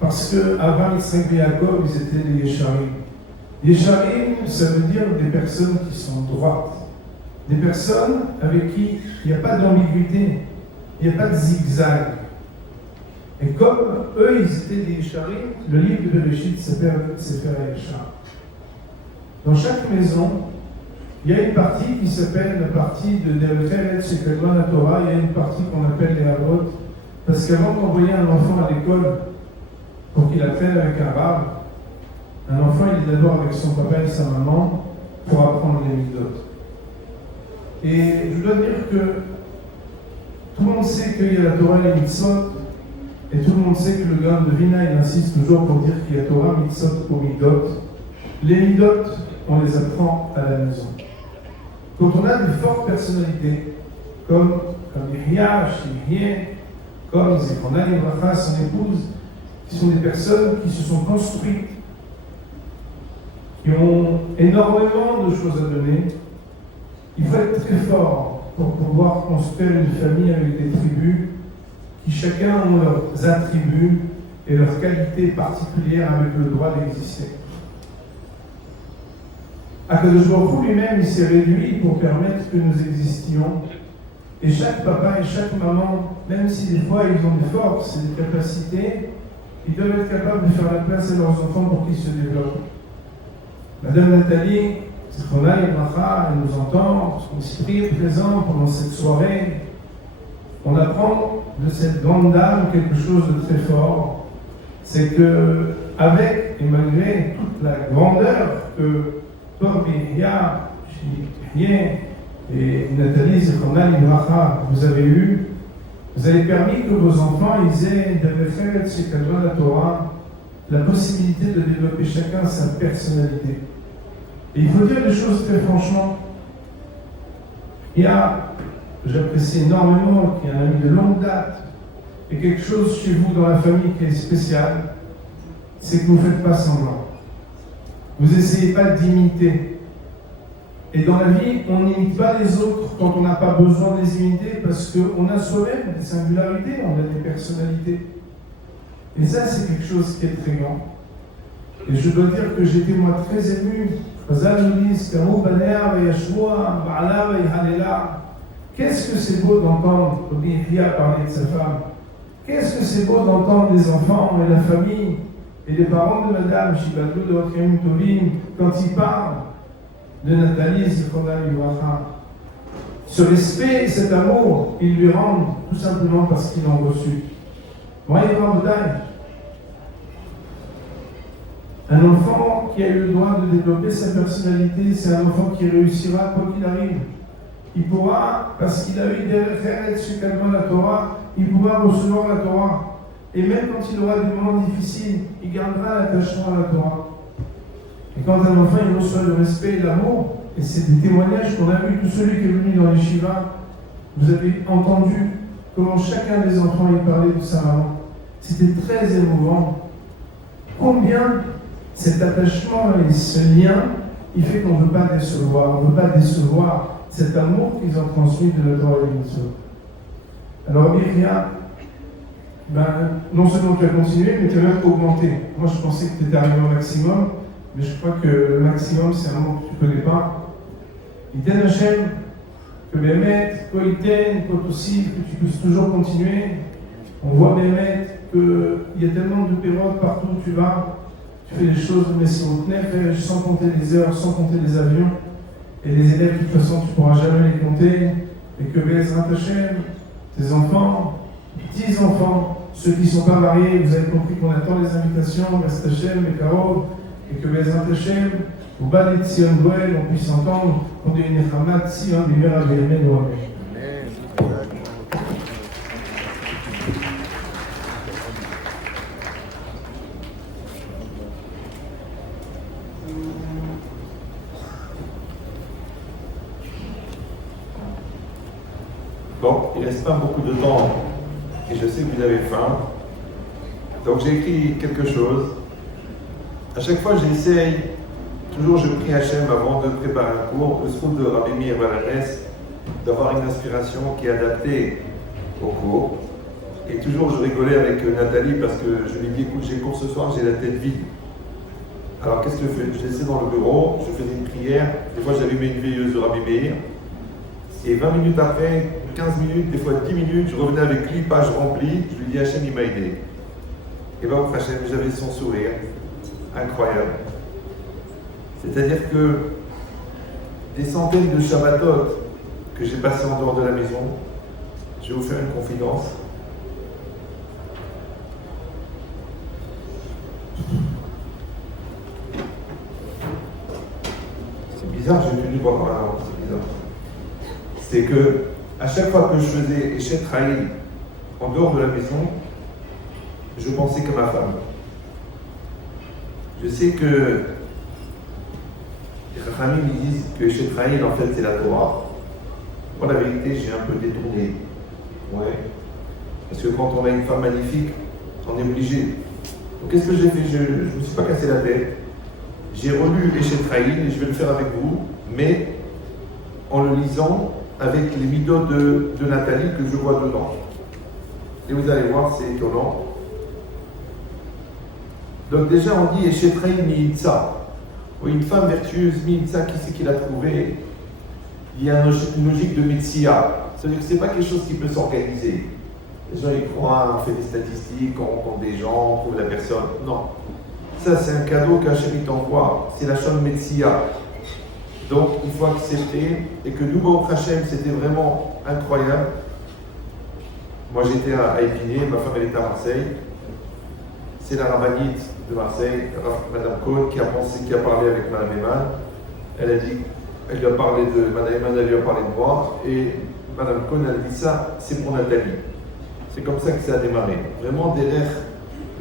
parce qu'avant Yitzhak et Yaakov, ils étaient des Yesharim. Yesharim, ça veut dire des personnes qui sont droites, des personnes avec qui il n'y a pas d'ambiguïté, il n'y a pas de zigzag. Et comme eux, ils étaient des Yesharim, le livre de Bereshit s'appelle Sefer HaYashar. Dans chaque maison, il y a une partie qui s'appelle la partie de Derech Eretz Shekadma la Torah, il y a une partie qu'on appelle les Avot, parce qu'avant d'envoyer un enfant à l'école pour qu'il apprenne avec un rab, un enfant il est d'abord avec son papa et sa maman pour apprendre les mitzvot. Et je dois dire que tout le monde sait qu'il y a la Torah et les mitzvot, et tout le monde sait que le Gaon de Vina il insiste toujours pour dire qu'il y a Torah, mitzvot ou midot. Les midot, on les apprend à la maison. Quand on a des fortes personnalités, comme Yahya, Shihien, comme Zichronah Livracha, son épouse, qui sont des personnes qui se sont construites, qui ont énormément de choses à donner, il faut être très fort pour pouvoir construire une famille avec des tribus qui chacun ont leurs attributs et leurs qualités particulières avec le droit d'exister. Akadosh Baruch Hu lui-même, il s'est réduit pour permettre que nous existions. Et chaque papa et chaque maman, même si des fois ils ont des forces et des capacités, ils doivent être capables de faire la place à leurs enfants pour qu'ils se développent. Madame Nathalie, Zichronah Livracha, elle nous entend, parce qu'on s'y prie présent pendant cette soirée. On apprend de cette grande dame quelque chose de très fort. C'est que, avec et malgré toute la grandeur que Torbi, Yahya, Shihien et Nathalie Zichronah Livracha, vous avez eu, vous avez permis que vos enfants ils aient Derech Shekadma la Torah, la possibilité de développer chacun sa personnalité. Et il faut dire des choses très franchement. J'apprécie énormément qu'il y a un ami de longue date, et quelque chose chez vous dans la famille qui est spécial, c'est que vous ne faites pas semblant. Vous n'essayez pas d'imiter. Et dans la vie, on n'imite pas les autres quand on n'a pas besoin de les imiter parce qu'on a soi-même des singularités, on a des personnalités. Et ça, c'est quelque chose qui est très grand. Et je dois dire que j'étais moi très ému. Qu'est-ce que c'est beau d'entendre Yahya parler de sa femme. Qu'est-ce que c'est beau d'entendre les enfants et la famille et les parents de Madame Shibadou de Otrim Tovim quand ils parlent de Nathalie Zichronah Livracha. Ce respect et cet amour, ils lui rendent tout simplement parce qu'ils l'ont reçu. Moi, il va un enfant qui a eu le droit de développer sa personnalité, c'est un enfant qui réussira quoi qu'il arrive. Il pourra, parce qu'il a eu Derech Eretz Shekadma la Torah, il pourra recevoir la Torah. Et même quand il aura des moments difficiles, il gardera l'attachement à la Torah. Et quand un enfant il reçoit le respect et l'amour, et c'est des témoignages qu'on a vus, tout celui qui est venu dans les Shiva, vous avez entendu comment chacun des enfants il parlait de sa maman. C'était très émouvant. Combien cet attachement et ce lien, il fait qu'on ne veut pas décevoir. On ne veut pas décevoir cet amour qu'ils ont transmis de la Torah et des mitzvot. Alors, Myriam, non seulement tu as continué, mais tu as même augmenté. Moi, je pensais que tu étais arrivé au maximum, mais je crois que le maximum, c'est un mot que tu ne connais pas. Iten Hashem, que Bémet, Koïten, aussi, que tu puisses toujours continuer. On voit Bémet qu'il y a tellement de périodes partout où tu vas. Tu fais les choses de Messirut Nefesh, sans compter les heures, sans compter les avions. Et les élèves, de toute façon, tu ne pourras jamais les compter. Et que Bezrat Hashem, tes enfants, petits-enfants, ceux qui ne sont pas mariés, vous avez compris qu'on attend les invitations, Bezrat Hashem, Mekarov, et que Bezrat Hashem, au bas des Tzion Goel, on puisse entendre qu'on dit une Nechama Tzion, Bimera B'Yemen ou Amen. Bon, il ne reste pas beaucoup de temps et je sais que vous avez faim. Donc j'ai écrit quelque chose. À chaque fois, j'essaye, toujours je prie Hachem avant de préparer un cours, le scout de Rabbi Meir Balanes, d'avoir une inspiration qui est adaptée au cours. Et toujours je rigolais avec Nathalie parce que je lui dis écoute, j'ai cours ce soir, j'ai la tête vide. Alors qu'est-ce que je fais? Je laissais dans le bureau, je faisais une prière, des fois j'allumais une veilleuse de Rabbi Meir. Et 20 minutes après, 15 minutes, des fois 10 minutes, je revenais avec lui, page remplie, je lui dis Hachem, il m'a aidé. Et bien, Hachem, j'avais son sourire, incroyable. C'est-à-dire que des centaines de Shabbatot que j'ai passés en dehors de la maison, je vais vous faire une confidence. C'est bizarre, j'ai tenu voir là, c'est bizarre. C'est que à chaque fois que je faisais Eshet Raïl en dehors de la maison, je pensais qu'à ma femme. Je sais que les Rachamim me disent que Eshet Raïl en fait c'est la Torah. Moi la vérité j'ai un peu détourné. Ouais. Parce que quand on a une femme magnifique, on est obligé. Donc qu'est-ce que j'ai fait? Je ne me suis pas cassé la tête. J'ai relu Eshet Raïl et je vais le faire avec vous, mais en le lisant avec les midot de Nathalie que je vois dedans. Et vous allez voir, c'est étonnant. Donc déjà, on dit Eshet Raïl Mi'itza. Une femme vertueuse, Mi'itza, qui c'est qui l'a trouvée? Il y a une logique de Metsia. C'est-à-dire que ce n'est pas quelque chose qui peut s'organiser. Les gens y croient, on fait des statistiques, on rencontre des gens, on trouve la personne. Non. Ça, c'est un cadeau qu'Hachem t'envoie. C'est la Shon Metsia. Donc, il faut accepter, et que nous, Baruch Hashem, c'était vraiment incroyable. Moi, j'étais à Épinay, ma femme, elle était à Marseille. C'est la rabbinite de Marseille, Madame Cohn, qui a parlé avec Madame Eman. Elle lui a parlé de Madame Eman, elle lui a parlé de moi, et Madame Cohn, elle a dit ça, c'est pour Nathalie. C'est comme ça que ça a démarré. Vraiment des rêves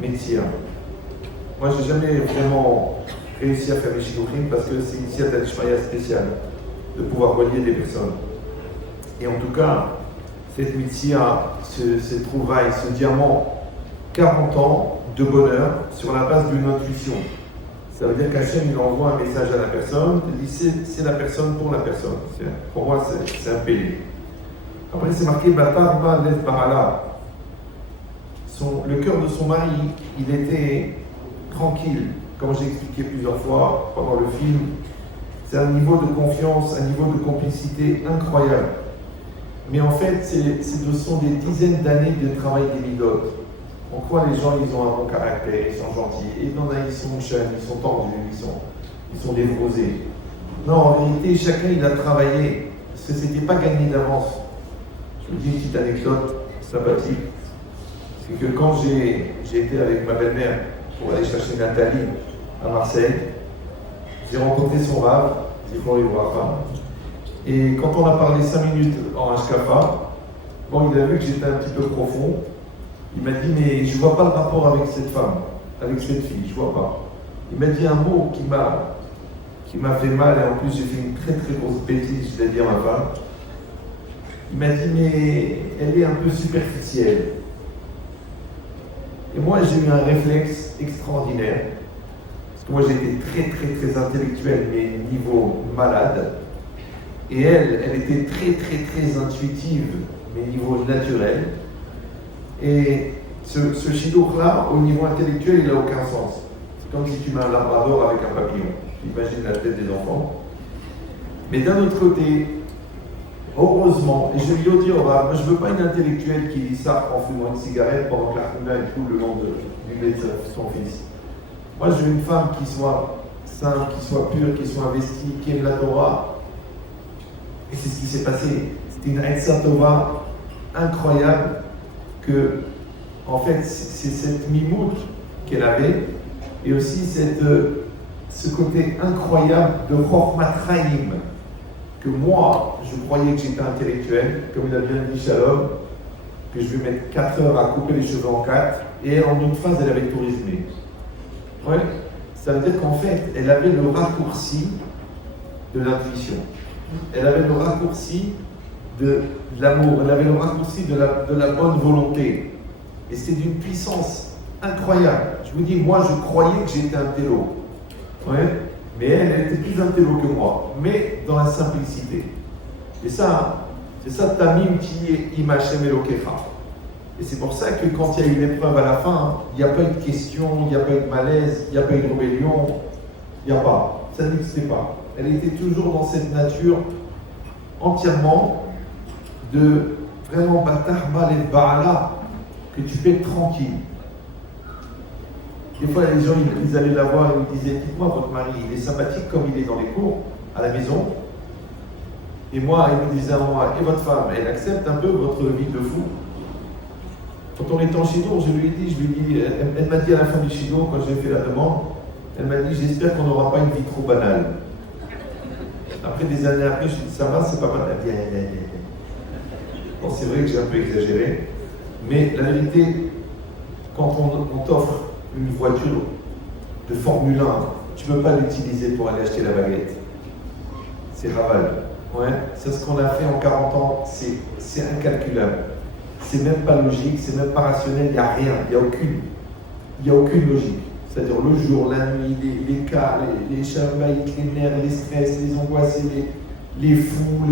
métiers. Moi, j'ai jamais vraiment réussi à faire mes shidduchim parce que c'est une initiative d'Ishmaïa spéciale de pouvoir relier des personnes. Et en tout cas, cette mitzia, ces trouvailles, ce diamant, 40 ans de bonheur sur la base d'une intuition. Ça veut dire qu'Hachem, il envoie un message à la personne, il dit c'est la personne pour la personne. Pour moi, c'est un pays. Après, c'est marqué Batarba Let Parala. Le cœur de son mari, il était tranquille. Comme j'ai expliqué plusieurs fois pendant le film, c'est un niveau de confiance, un niveau de complicité incroyable. Mais en fait, ce sont des dizaines d'années de travail des midotes. On croit que les gens, ils ont un bon caractère, ils sont gentils. Et il y en a, ils sont jeunes, ils sont tendus, ils sont déposés. Non, en vérité, chacun, il a travaillé. Parce que ce n'était pas gagné d'avance. Je vous dis une petite anecdote sympathique. C'est que quand j'ai été avec ma belle-mère pour aller chercher Nathalie à Marseille, j'ai rencontré son rave, Zichron Livracha, et quand on a parlé 5 minutes en Hashkafa, Quand il a vu que j'étais un petit peu profond, il m'a dit mais je vois pas le rapport avec cette femme, avec cette fille, je vois pas. Il m'a dit un mot qui m'a fait mal et en plus j'ai fait une très très grosse bêtise, je l'ai dit à ma femme. Il m'a dit mais elle est un peu superficielle. Et moi j'ai eu un réflexe extraordinaire. Parce que moi j'étais très très très intellectuel mais niveau malade. Et elle était très très très intuitive mais niveau naturel. Et ce chidouk-là, au niveau intellectuel, il n'a aucun sens. C'est comme si tu mets un labrador avec un papillon. Imagine la tête des enfants. Mais d'un autre côté, heureusement, et je lui ai dit, moi je ne veux pas une intellectuelle qui lit ça en fumant une cigarette pendant que la coule le long du lait de son fils. Moi je veux une femme qui soit simple, qui soit pure, qui soit investie, qui aime la Torah. Et c'est ce qui s'est passé. C'était une Etzat Tova incroyable que, en fait, c'est cette mimout qu'elle avait et aussi ce côté incroyable de Chokhmat Chaim que moi, je croyais que j'étais intellectuel, comme il a bien dit Shalom, que je vais mettre 4 heures à couper les cheveux en 4 et elle, en une phrase, elle avait tout résumé. Ouais. Ça veut dire qu'en fait, elle avait le raccourci de l'intuition. Elle avait le raccourci de l'amour, elle avait le raccourci de la bonne volonté. Et c'était d'une puissance incroyable. Je vous dis, moi je croyais que j'étais un télo. Ouais. Mais elle était plus un télo que moi, mais dans la simplicité. Et ça, c'est ça Tamim qui est Imachem Elokecha. Et c'est pour ça que quand il y a eu l'épreuve à la fin, il n'y a pas eu de question, il n'y a pas eu de malaise, il n'y a pas eu de rébellion, il n'y a pas. Ça n'existait pas. Elle était toujours dans cette nature entièrement de vraiment Batar Mal et Baala, que tu peux être tranquille. Des fois, les gens, ils allaient la voir et ils me disaient, dites-moi, votre mari, il est sympathique comme il est dans les cours, à la maison. Et moi, ils me disaient à moi, et votre femme, elle accepte un peu votre vie de fou. Quand on était en Shidour, je lui ai dit, elle m'a dit à la fin du Shidour, quand j'ai fait la demande, elle m'a dit, j'espère qu'on n'aura pas une vie trop banale. Après des années après, je lui ai dit, ça va, c'est pas banal. Bon, c'est vrai que j'ai un peu exagéré, mais la vérité, quand on t'offre une voiture de Formule 1, tu ne peux pas l'utiliser pour aller acheter la baguette. C'est raval. Ouais. C'est ce qu'on a fait en 40 ans, c'est incalculable. C'est même pas logique, c'est même pas rationnel, il n'y a rien, il n'y a aucune logique. C'est-à-dire le jour, la nuit, les cas, les chambaïques, les nerfs, les stress, les angoissés, les fous,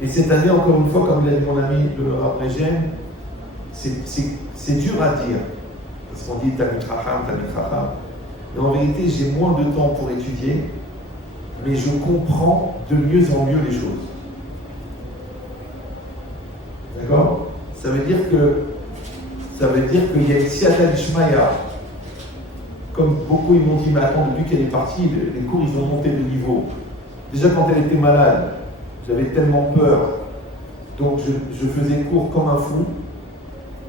Et cette année, encore une fois, comme l'a dit mon ami le Rav Régem, c'est dur à dire. Parce qu'on dit Talmid Chacham. Et en vérité, j'ai moins de temps pour étudier, mais je comprends de mieux en mieux les choses. D'accord? Ça veut dire qu'il y a une Siyata d'Ishmaïa. Comme beaucoup ils m'ont dit, mais attends, depuis qu'elle est partie, les cours ils ont monté de niveau. Déjà quand elle était malade, j'avais tellement peur. Donc je faisais cours comme un fou.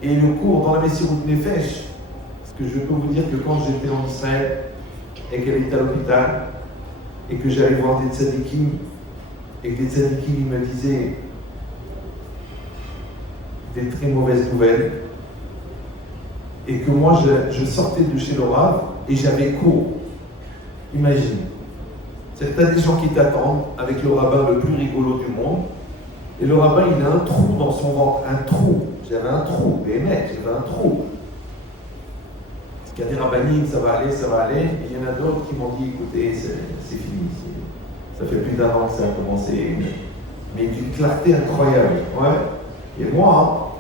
Et le cours dans la Messirut Nefesh, parce que je peux vous dire que quand j'étais en Israël et qu'elle était à l'hôpital, et que j'allais voir des tzadikim, et que des tzadikim ils me disaient des très mauvaises nouvelles, et que moi je sortais de chez le Rav et j'avais cours. Imagine. C'est que tu as des gens qui t'attendent avec le rabbin le plus rigolo du monde, et le rabbin il a un trou dans son ventre, un trou. J'avais un trou, mais mec, j'avais un trou. Parce qu'il y a des rabbinines, ça va aller, et il y en a d'autres qui m'ont dit, écoutez, c'est fini. Ça fait plus d'1 an que ça a commencé, mais d'une clarté incroyable. Ouais. Et moi,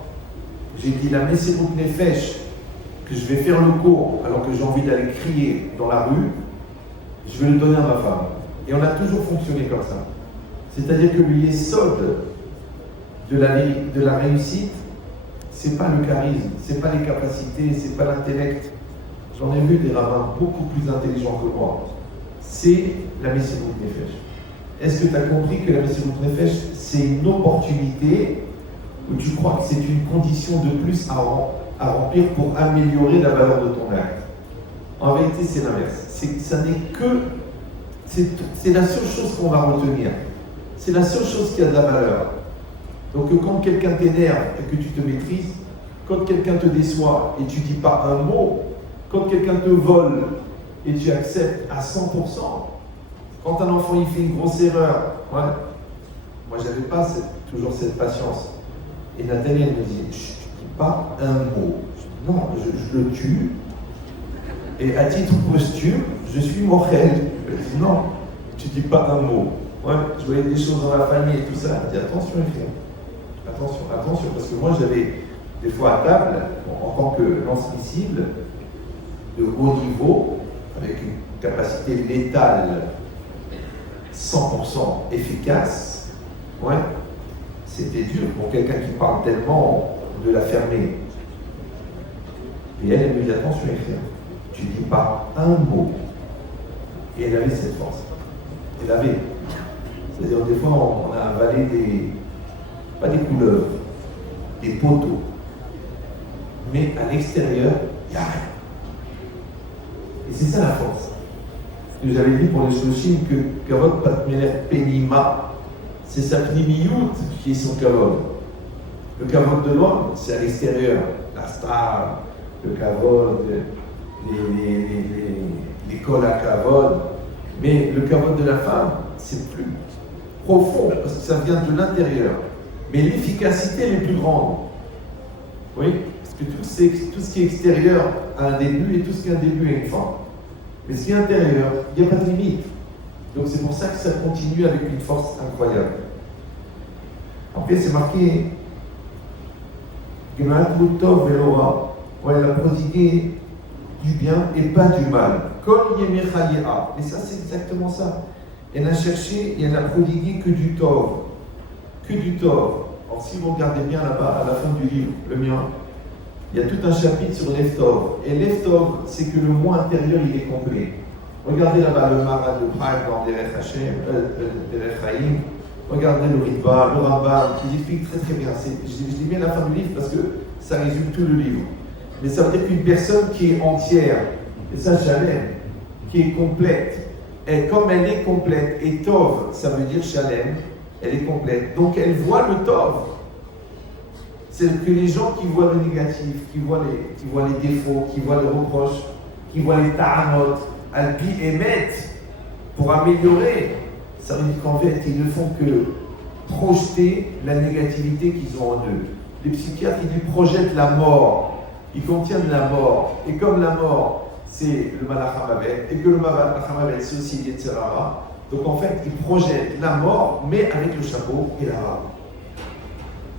j'ai dit la Messirut Nefesh, que je vais faire le cours alors que j'ai envie d'aller crier dans la rue, je vais le donner à ma femme. Et on a toujours fonctionné comme ça. C'est-à-dire que le yesod de la réussite, c'est pas le charisme, c'est pas les capacités, c'est pas l'intellect. J'en ai vu des rabbins beaucoup plus intelligents que moi. C'est la Messirut Nefesh. Est-ce que tu as compris que la Messirut Nefesh, c'est une opportunité où tu crois que c'est une condition de plus à remplir pour améliorer la valeur de ton acte? En vérité, c'est l'inverse. C'est la seule chose qu'on va retenir. C'est la seule chose qui a de la valeur. Donc quand quelqu'un t'énerve et que tu te maîtrises, quand quelqu'un te déçoit et tu dis pas un mot, quand quelqu'un te vole et tu acceptes à 100%, quand un enfant il fait une grosse erreur, ouais, moi j'avais pas toujours cette patience. Et Nathalie elle me dit, tu dis pas un mot. Je dis, non, je le tue. Et à titre posthume, je suis mortel. Je lui dis non, tu dis pas un mot. Ouais, je voyais des choses dans la famille et tout ça. Elle me dit attention, frère. Attention, parce que moi j'avais des fois à table, en tant que lance-missile de haut niveau, avec une capacité létale 100% efficace, ouais, c'était dur pour quelqu'un qui parle tellement de la fermer. Et elle me dit attention, frère. Tu dis pas un mot. Et elle avait cette force. Elle avait. C'est-à-dire, des fois, on a avalé pas des couleuvres, des poteaux. Mais à l'extérieur, il n'y a rien. Et c'est ça la force. Nous avons dit pour les Shloshim que Kavod Patmeler Penima, c'est sa Pnimiyut qui est son Kavod. Le Kavod de l'homme, c'est à l'extérieur. La star, le Kavod, les cols à kavod, mais le kavod de la femme, c'est plus profond, parce que ça vient de l'intérieur. Mais l'efficacité elle est plus grande. Oui, parce que tout ce qui est extérieur a un début et tout ce qui a un début a une fin. Mais ce qui est intérieur, il n'y a pas de limite. Donc c'est pour ça que ça continue avec une force incroyable. Après c'est marqué Gematru Tov Velora. Ouais, elle a prodigué du bien et pas du mal. Kol Yemechayea. Et ça, c'est exactement ça. Elle a cherché et elle a prodigué que du tov. Que du tov. Alors, si vous regardez bien là-bas, à la fin du livre, le mien, il y a tout un chapitre sur l'Eftov. Et l'Eftov, c'est que le moi intérieur, il est complet. Regardez là-bas le Marat de Prague dans Derech Chaim. Regardez le Ritva, le Rambam, qui explique très très bien. Je dis bien la fin du livre parce que ça résume tout le livre. Mais ça veut dire qu'une personne qui est entière, et ça Shalem, qui est complète, et comme elle est complète, et Tov, ça veut dire Shalem, elle est complète. Donc elle voit le Tov. C'est que les gens qui voient le négatif, qui voient les défauts, qui voient les reproches, qui voient les ta'anot, alpi émettent pour améliorer, ça veut dire qu'en fait, ils ne font que projeter la négativité qu'ils ont en eux. Les psychiatres, ils projettent la mort. Ils contiennent la mort. Et comme la mort, c'est le Malach HaMavet, et que le Malach HaMavet, c'est aussi l'Yetzirah, donc en fait, ils projettent la mort, mais avec le chapeau et la rame.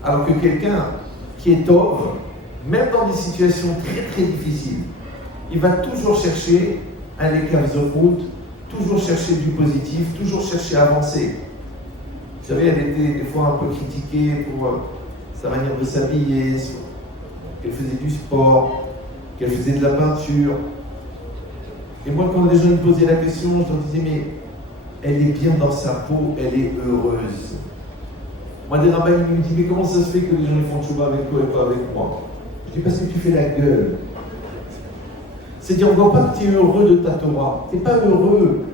Alors que quelqu'un qui est tov, même dans des situations très très difficiles, il va toujours chercher un écart de route, toujours chercher du positif, toujours chercher à avancer. Vous savez, elle était des fois un peu critiquée pour sa manière de s'habiller, qu'elle faisait du sport, qu'elle faisait de la peinture. Et moi, quand les gens me posaient la question, je leur disais, mais elle est bien dans sa peau, elle est heureuse. Moi, des rabbins, ils me disent, mais comment ça se fait que les gens font tchouba avec toi et pas avec moi? Je dis, parce que tu fais la gueule. C'est-à-dire, on ne voit pas que tu es heureux de ta Torah. Tu n'es pas heureux.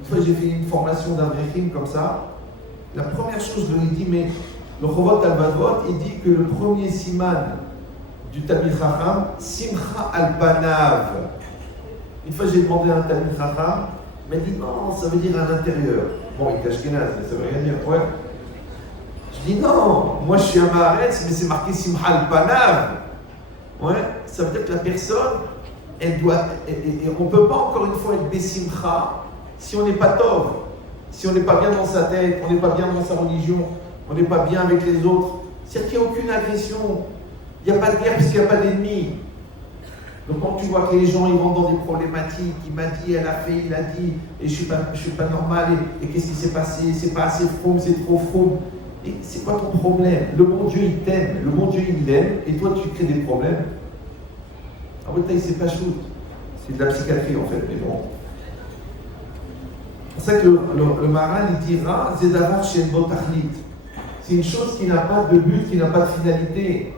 Une fois, j'ai fait une formation d'Avrechim comme ça. La première chose, je lui ai dit, mais le Chovot al-Vadvot, il dit que le premier siman du Talmid Chacham, Simcha al-Panav. Une fois, j'ai demandé à un Talmid Chacham, il m'a dit, non, ça veut dire à l'intérieur. Bon, il est ashkénaze, ça veut rien dire. Ouais. Je dis, non, moi je suis un Maharetz, mais c'est marqué Simcha al-Panav. Ouais, ça veut dire que la personne, elle doit. Et on ne peut pas encore une fois être Bessimcha si on n'est pas tov, si on n'est pas bien dans sa tête, on n'est pas bien dans sa religion, on n'est pas bien avec les autres. C'est-à-dire qu'il n'y a aucune agression, il n'y a pas de guerre puisqu'il n'y a pas d'ennemi. Donc quand tu vois que les gens ils rentrent dans des problématiques, il m'a dit, elle a fait, il a dit, et je suis pas normal, et qu'est-ce qui s'est passé, c'est pas assez froum, c'est trop froum. Et c'est quoi ton problème? Le bon Dieu il t'aime, le bon Dieu il l'aime, et toi tu crées des problèmes. Ah oui, c'est pas chou. C'est de la psychiatrie en fait, mais bon. C'est pour ça que le Maharal il dira Zedavar Shen Botachlit. C'est une chose qui n'a pas de but, qui n'a pas de finalité.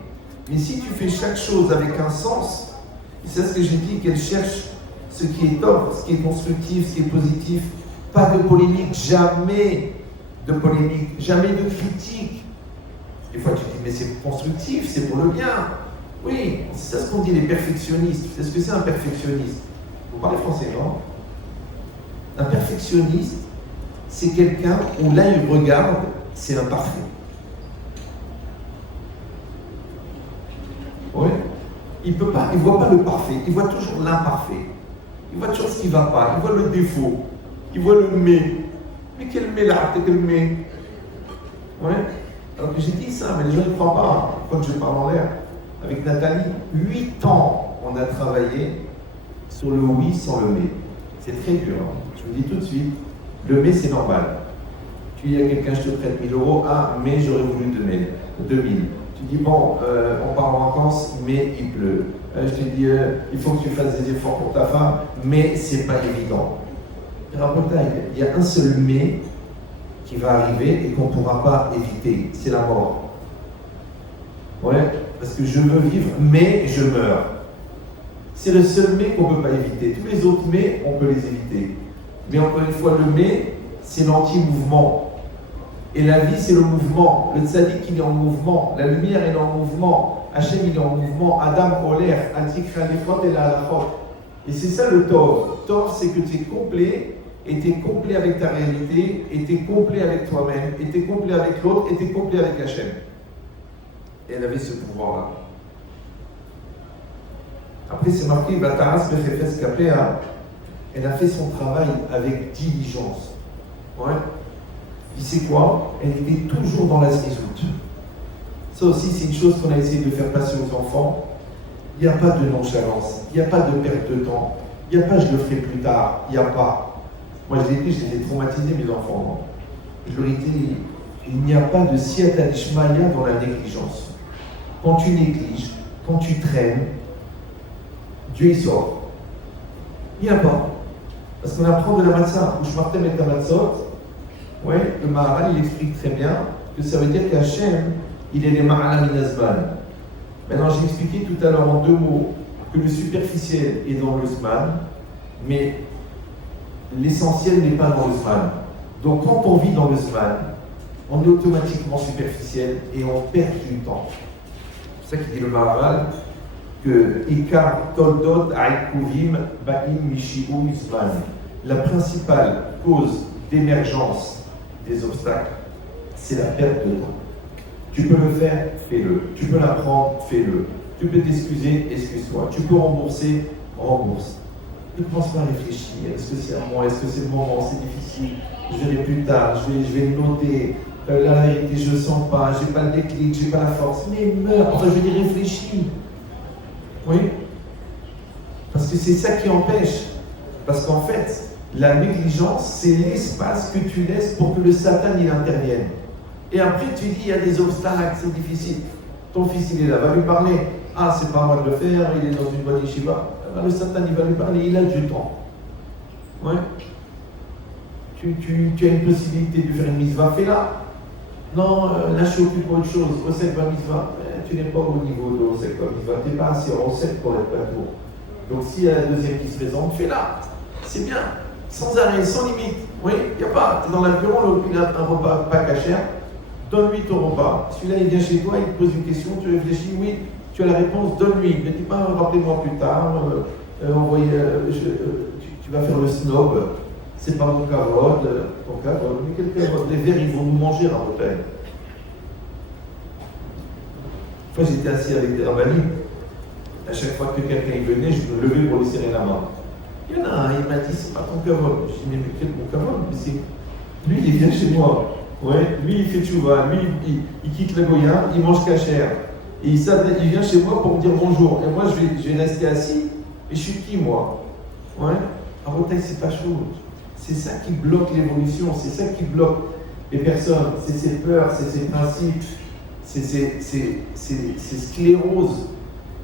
Mais si tu fais chaque chose avec un sens, c'est ce que j'ai dit, qu'elle cherche ce qui est top, ce qui est constructif, ce qui est positif. Pas de polémique, jamais de polémique, jamais de critique. Des fois, tu dis, mais c'est constructif, c'est pour le bien. Oui, c'est ça ce qu'on dit, les perfectionnistes. C'est ce que c'est un perfectionniste. Vous parlez français, non? Un perfectionniste, c'est quelqu'un où là, il regarde, c'est imparfait. Oui. Il voit pas le parfait, il voit toujours l'imparfait. Il voit toujours ce qui ne va pas, il voit le défaut, il voit le mais. Mais quel mais là, quel mais? Oui. Alors que j'ai dit ça, mais les gens ne croient pas. Quand je parle en l'air, avec Nathalie, 8 ans, on a travaillé sur le oui sans le mais. C'est très dur. Hein. Je vous dis tout de suite, le mais c'est normal. Tu dis à quelqu'un, je te prête 1000 euros, ah, mais j'aurais voulu 2000. Tu dis, bon, on part en vacances, mais il pleut. Je te dis, il faut que tu fasses des efforts pour ta femme, mais c'est pas évident. Il y a un seul mais qui va arriver et qu'on ne pourra pas éviter, c'est la mort. Ouais, parce que je veux vivre, mais je meurs. C'est le seul mais qu'on ne peut pas éviter. Tous les autres mais, on peut les éviter. Mais encore une fois, le mais, c'est l'anti-mouvement. Et la vie, c'est le mouvement. Le tzaddik, il est en mouvement. La lumière, elle est en mouvement. Hachem, il est en mouvement. Adam, Oler, Antikra, Lefot, et la Halachot. Et c'est ça le Tov. Tov, c'est que tu es complet, et tu es complet avec ta réalité, et tu es complet avec toi-même, et tu es complet avec l'autre, et tu es complet avec Hachem. Et elle avait ce pouvoir-là. Après, c'est marqué, Bataras, Bechefes, Kapea. Elle a fait son travail avec diligence. Ouais. Tu sais quoi? Elle était toujours dans la zrizout. Ça aussi, c'est une chose qu'on a essayé de faire passer aux enfants. Il n'y a pas de nonchalance, il n'y a pas de perte de temps, il n'y a pas je le ferai plus tard, il n'y a pas. Moi, je les ai traumatisés, mes enfants. Je leur ai dit, il n'y a pas de siyata d'ishmaïa dans la négligence. Quand tu négliges, quand tu traînes, Dieu y sort. Il n'y a pas. Parce qu'on apprend de la matzah, où je martem et la matzot. Ouais, le Maharal, il explique très bien que ça veut dire qu'Hachem, il est les Ma'ala Minazman. Maintenant, j'ai expliqué tout à l'heure en 2 mots que le superficiel est dans le Zman, mais l'essentiel n'est pas dans le Zman. Donc, quand on vit dans le Zman, on est automatiquement superficiel et on perd du temps. C'est ça qu'il dit le Maharal, que Ikar Toldot Aikuvim Ba'im Mishi'u Zman. La principale cause d'émergence des obstacles, c'est la perte de temps. Tu peux le faire, fais-le. Tu peux l'apprendre, fais-le. Tu peux t'excuser, excuse-toi. Tu peux rembourser, rembourse. Ne pense pas à réfléchir. Est-ce que c'est à moi? Est-ce que c'est le moment? C'est difficile. Je verrai plus tard. Je vais le noter. La vérité, je ne sens pas. Je n'ai pas le déclic. Je n'ai pas la force. Mais meurs. Enfin, je veux dire, réfléchis. Oui? Parce que c'est ça qui empêche. Parce qu'en fait, la négligence, c'est l'espace que tu laisses pour que le Satan il intervienne. Et après, tu dis, il y a des obstacles, c'est difficile. Ton fils, il est là, va lui parler. Ah, c'est pas à moi de le faire, il est dans une bonne yeshiva. Le Satan, il va lui parler, il a du temps. Ouais. Tu as une possibilité de faire une mitzvah, fais-la. Non, là, je suis occupé d'autre chose. Osek va mitzvah. Tu n'es pas au niveau de Osek va mitzvah. Tu n'es pas assez Osek pour être plateau. Donc, s'il y a la deuxième qui se présente, fais-la. C'est bien. Sans arrêt, sans limite. Oui, il n'y a pas. Tu es dans l'avion, il a un repas pas cachère. Donne-lui ton repas. Celui-là, il vient chez toi, il te pose une question, tu réfléchis, oui, tu as la réponse, donne-lui. Ne dis pas, rappelez-moi plus tard, tu vas faire le snob. C'est pas mon kavod, ton kavod. Mais quel kavod? Les vers, ils vont nous manger en Bretagne. Une fois, j'étais assis avec des rabbinim. À chaque fois que quelqu'un venait, je me levais pour lui serrer la main. Il y en a un, il m'a dit, c'est pas ton kavod. Je dis, mais quel mon kavod? Mais c'est... Lui, il vient chez moi. Ouais, lui, il fait tchouva. Lui, il quitte le Goya, il mange cachère. Et il vient chez moi pour me dire bonjour. Et moi, je vais rester assis. Et je suis qui, moi? Ouais. En Bretagne, c'est pas chaud. C'est ça qui bloque l'évolution. C'est ça qui bloque les personnes. C'est ces peurs, c'est ces principes. C'est ces scléroses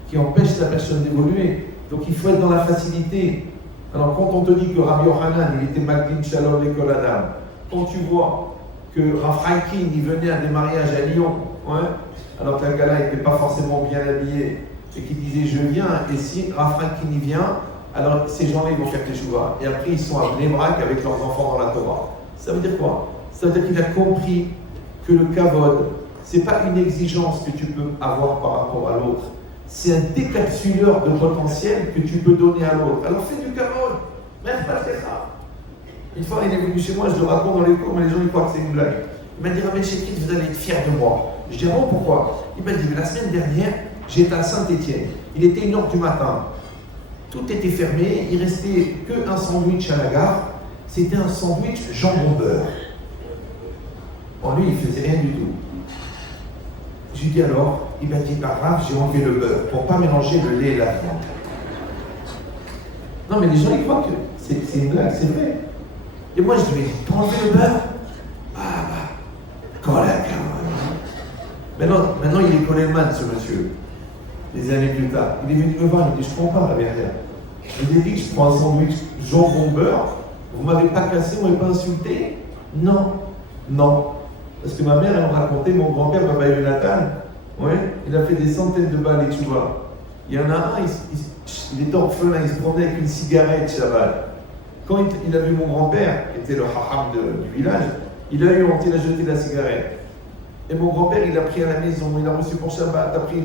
qui empêchent la personne d'évoluer. Donc, il faut être dans la facilité. Alors, quand on te dit que Rabbi Yochanan, il était Magdin Shalom l'école Adam, quand tu vois que Rav Franklin, il venait à des mariages à Lyon, ouais, alors que la gala n'était pas forcément bien habillée, et qui disait je viens, et si Rav Franklin y vient, alors ces gens-là ils vont faire teshuva. Et après ils sont à Bnei Brak avec leurs enfants dans la Torah. Ça veut dire quoi? Ça veut dire qu'il a compris que le kavod, c'est pas une exigence que tu peux avoir par rapport à l'autre. C'est un décapsuleur de potentiel que tu peux donner à l'autre. Alors fais du kavod, même pas faire ça. Une fois, il est venu chez moi, je le raconte dans les cours, mais les gens ils croient que c'est une blague. Il m'a dit, Rabbi Shekit, vous allez être fiers de moi. Je dis, ah bon, pourquoi? Il m'a dit, mais la semaine dernière, j'étais à Saint-Étienne. Il était 1h du matin. Tout était fermé, il restait qu'un sandwich à la gare. C'était un sandwich jambon-beurre. Bon, lui, il faisait rien du tout. Je lui dis alors, il m'a dit, pas grave, j'ai enlevé le beurre pour ne pas mélanger le lait et la viande. Non, mais les gens, ils croient que c'est une blague, c'est vrai. Et moi, je lui ai dit, t'as enlevé le beurre? Ah, bah, quand la caméra. Maintenant, il est Coleman, ce monsieur. Des années plus tard. Il est venu me voir, il me dit, je ne prends pas la verrière. Je lui ai dit que je prends un sandwich jambon-beurre. Vous ne m'avez pas cassé, vous ne m'avez pas insulté? Non. Non. Parce que ma mère, elle me racontait, mon grand-père, Baba Yonatan, ouais, il a fait des centaines de balles, et tu vois. Il y en a un, il était orphelin, il se promenait avec une cigarette, Shabbat. Quand il a vu mon grand-père, qui était le hacham du village, il a eu honte, il a jeté la cigarette. Et mon grand-père, il a pris à la maison, il a reçu pour Shabbat, après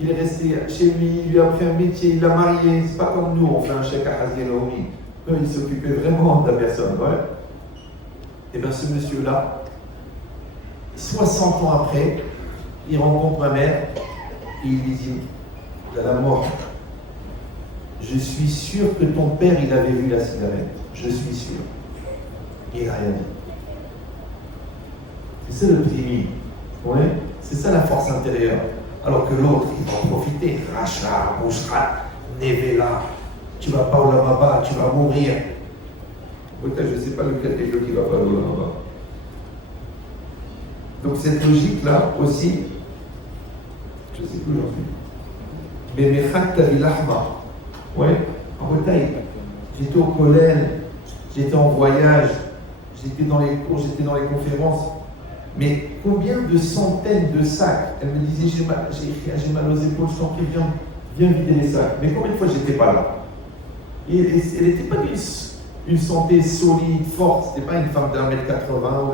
il est resté chez lui, il lui a pris un métier, il l'a marié. C'est pas comme nous, on fait un chèque à Hazi Elohim. Eux, ils s'occupaient vraiment de la personne, ouais. Et bien ce monsieur-là, 60 ans après, il rencontre ma mère et il lui dit, à la mort, je suis sûr que ton père, il avait vu la cigarette. Je suis sûr. Il n'a rien dit. C'est ça le primi. Ouais. C'est ça la force intérieure. Alors que l'autre, il va en profiter. Racha, Bouchrat, Nevela. Tu vas pas au Lamaba, tu vas mourir. Peut-être, je ne sais pas lequel des deux qui va pas au Lamaba. Donc cette logique-là aussi, je ne sais plus où j'en suis. Mais Mechak Tavilahma. Ouais, en Bretagne. J'étais au collège, j'étais en voyage, j'étais dans les cours, j'étais dans les conférences. Mais combien de centaines de sacs? Elle me disait, j'ai mal aux épaules, je t'en prie, viens vider les sacs. Mais combien de fois j'étais pas là? Et elle n'était pas d'une santé solide, forte, c'était pas une femme d'1m80 ou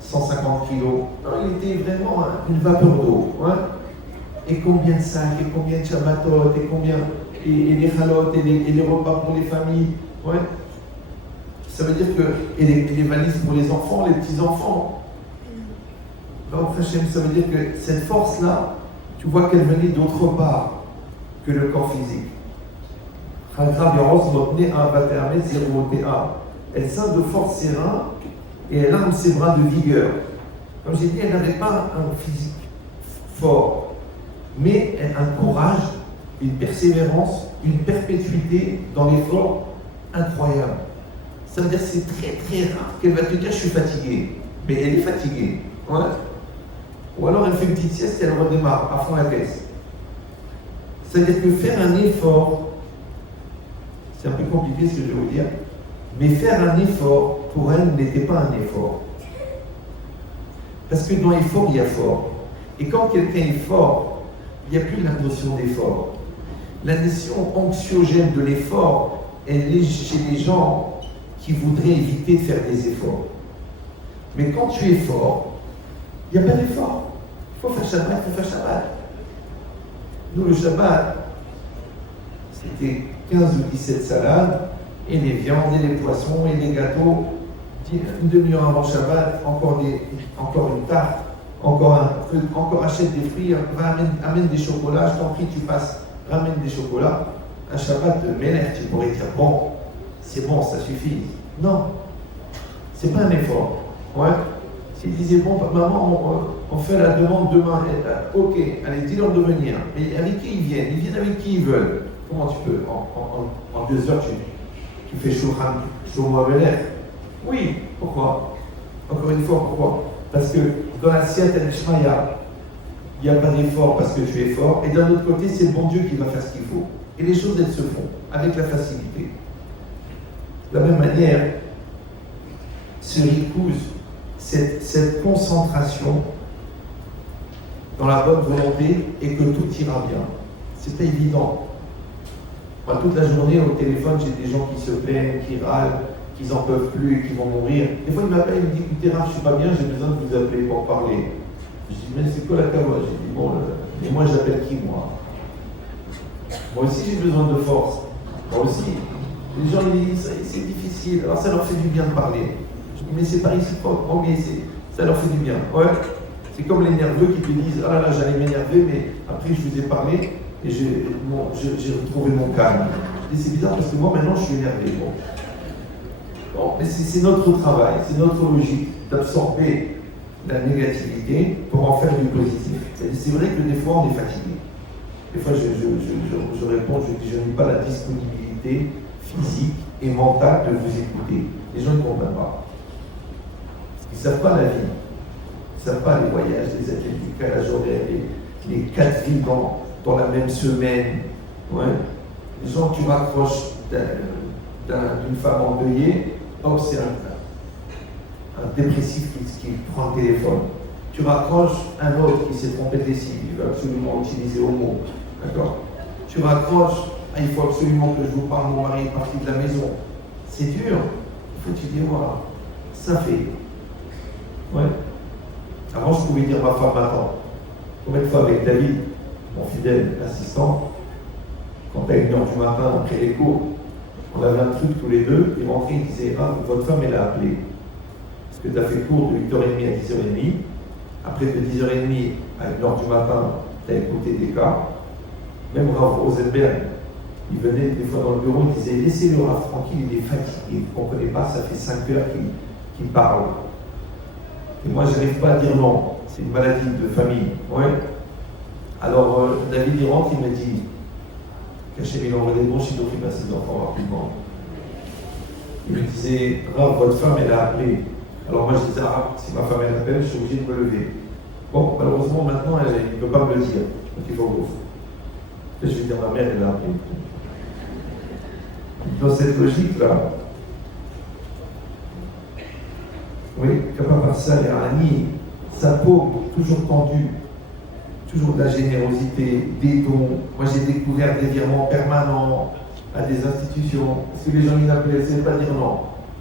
150 kg. Non, il était vraiment une vapeur d'eau. Hein? Et combien de sacs, et combien de shabbatot, et combien, et les chalotes, et les repas pour les familles. Ouais. Ça veut dire que, et les valises pour les enfants, les petits-enfants. Ça veut dire que cette force-là, tu vois qu'elle venait d'autre part que le corps physique. Elle scinde de force ses reins et elle arme ses bras de vigueur. Comme j'ai dit, elle n'avait pas un physique fort, mais un courage, une persévérance, une perpétuité dans l'effort incroyable. Ça veut dire que c'est très très rare qu'elle va te dire je suis fatiguée, mais elle est fatiguée. Ouais. Ou alors elle fait une petite sieste et elle redémarre à fond la caisse. C'est-à-dire que faire un effort, c'est un peu compliqué ce que je vais vous dire, mais faire un effort, pour elle, n'était pas un effort. Parce que dans l'effort, il y a fort. Et quand quelqu'un est fort, il n'y a plus la notion d'effort. La notion anxiogène de l'effort, elle est chez les gens qui voudraient éviter de faire des efforts. Mais quand tu es fort, il n'y a pas d'effort. Il faut faire Shabbat, il faut faire Shabbat. Nous, le Shabbat, c'était 15 ou 17 salades, et les viandes, et les poissons, et les gâteaux. Une demi-heure avant Shabbat, encore une tarte, encore un truc, encore achète des fruits, amène des chocolats, je t'en prie, tu passes, ramène des chocolats. Un Shabbat de Melech, tu pourrais dire, bon, c'est bon, ça suffit. Non, c'est pas un effort. Ouais. S'il disait, bon, maman, on fait la demande demain, ok, allez, dis-leur de venir. Mais avec qui ils viennent? Ils viennent avec qui ils veulent. Comment tu peux? En 2 heures, tu fais Shulchan Melech. Oui, pourquoi? Encore une fois, pourquoi? Parce que dans la Siyat el-Shmaya, il n'y a pas d'effort parce que tu es fort, et d'un autre côté, c'est le bon Dieu qui va faire ce qu'il faut. Et les choses, elles se font avec la facilité. De la même manière, ce rikouz, cette concentration dans la bonne volonté et que tout ira bien. C'est pas évident. Moi, toute la journée au téléphone, j'ai des gens qui se plaignent, qui râlent, qui n'en peuvent plus, qui vont mourir. Des fois, ils m'appellent, ils me disent écoutez, Raph, je suis pas bien, j'ai besoin de vous appeler pour parler. Je dis, mais c'est quoi la cavoie? J'ai dit, bon, mais moi j'appelle qui, moi? Moi aussi j'ai besoin de force. Moi aussi. Les gens ils disent, c'est difficile, alors ça leur fait du bien de parler. Je dis, mais c'est pas réciproque. Bon, mais ça leur fait du bien. Ouais. C'est comme les nerveux qui te disent, ah là, j'allais m'énerver, mais après je vous ai parlé et j'ai retrouvé mon calme. Et c'est bizarre parce que moi maintenant je suis énervé. Bon, mais c'est notre travail, c'est notre logique d'absorber la négativité pour en faire du positif. Et c'est vrai que des fois on est fatigué. Des fois je réponds, je dis, je n'ai pas la disponibilité physique et mentale de vous écouter. Les gens ne comprennent pas. Ils ne savent pas la vie. Ils ne savent pas les voyages, les athlétiques à la journée, les 4 vies dans la même semaine. Ouais. Les gens, tu raccroches d'une femme endeuillée, hop, c'est un dépressif qui prend le téléphone. Tu raccroches un autre qui s'est trompé de lessive, il veut absolument utiliser homo. D'accord? Tu raccroches, il faut absolument que je vous parle, mon mari est parti de la maison. C'est dur. Il faut que tu dis, voilà, ça fait. Ouais. Avant, je pouvais dire ma femme attend. Combien de fois avec David, mon fidèle assistant, quand à 1h du matin, après les cours, on avait un truc tous les deux, il rentrait, il disait, ah, votre femme, elle a appelé. Parce que tu as fait cours de 8h30 à 10h30. Après, de 10h30 à 1h du matin, tu as écouté des cas. Même Rav Rosenberg, il venait des fois dans le bureau, il disait, laissez-le Rav tranquille, il est fatigué. On ne connaît pas, ça fait 5 heures qu'il parle. Et moi, je n'arrive pas à dire non. C'est une maladie de famille. Ouais. Alors, David, il rentre, il me dit, Cachez il envoie des bons chidorim à ses enfants rapidement. Il me disait, Rav, votre femme, elle a appelé. Alors moi, je disais, ah, si ma femme, elle appelle, je suis obligé de me lever. Bon, malheureusement, maintenant, elle ne peut pas me le dire. Donc, il faut ouvrir. Je vais dire, ma mère, elle a appelé. Dans cette logique-là, oui, Kappa ça, les Rani, sa peau toujours tendue, toujours de la générosité, des dons. Moi, j'ai découvert des virements permanents à des institutions. Parce que les gens, ils n'appelaient, elle ne savaient pas dire non.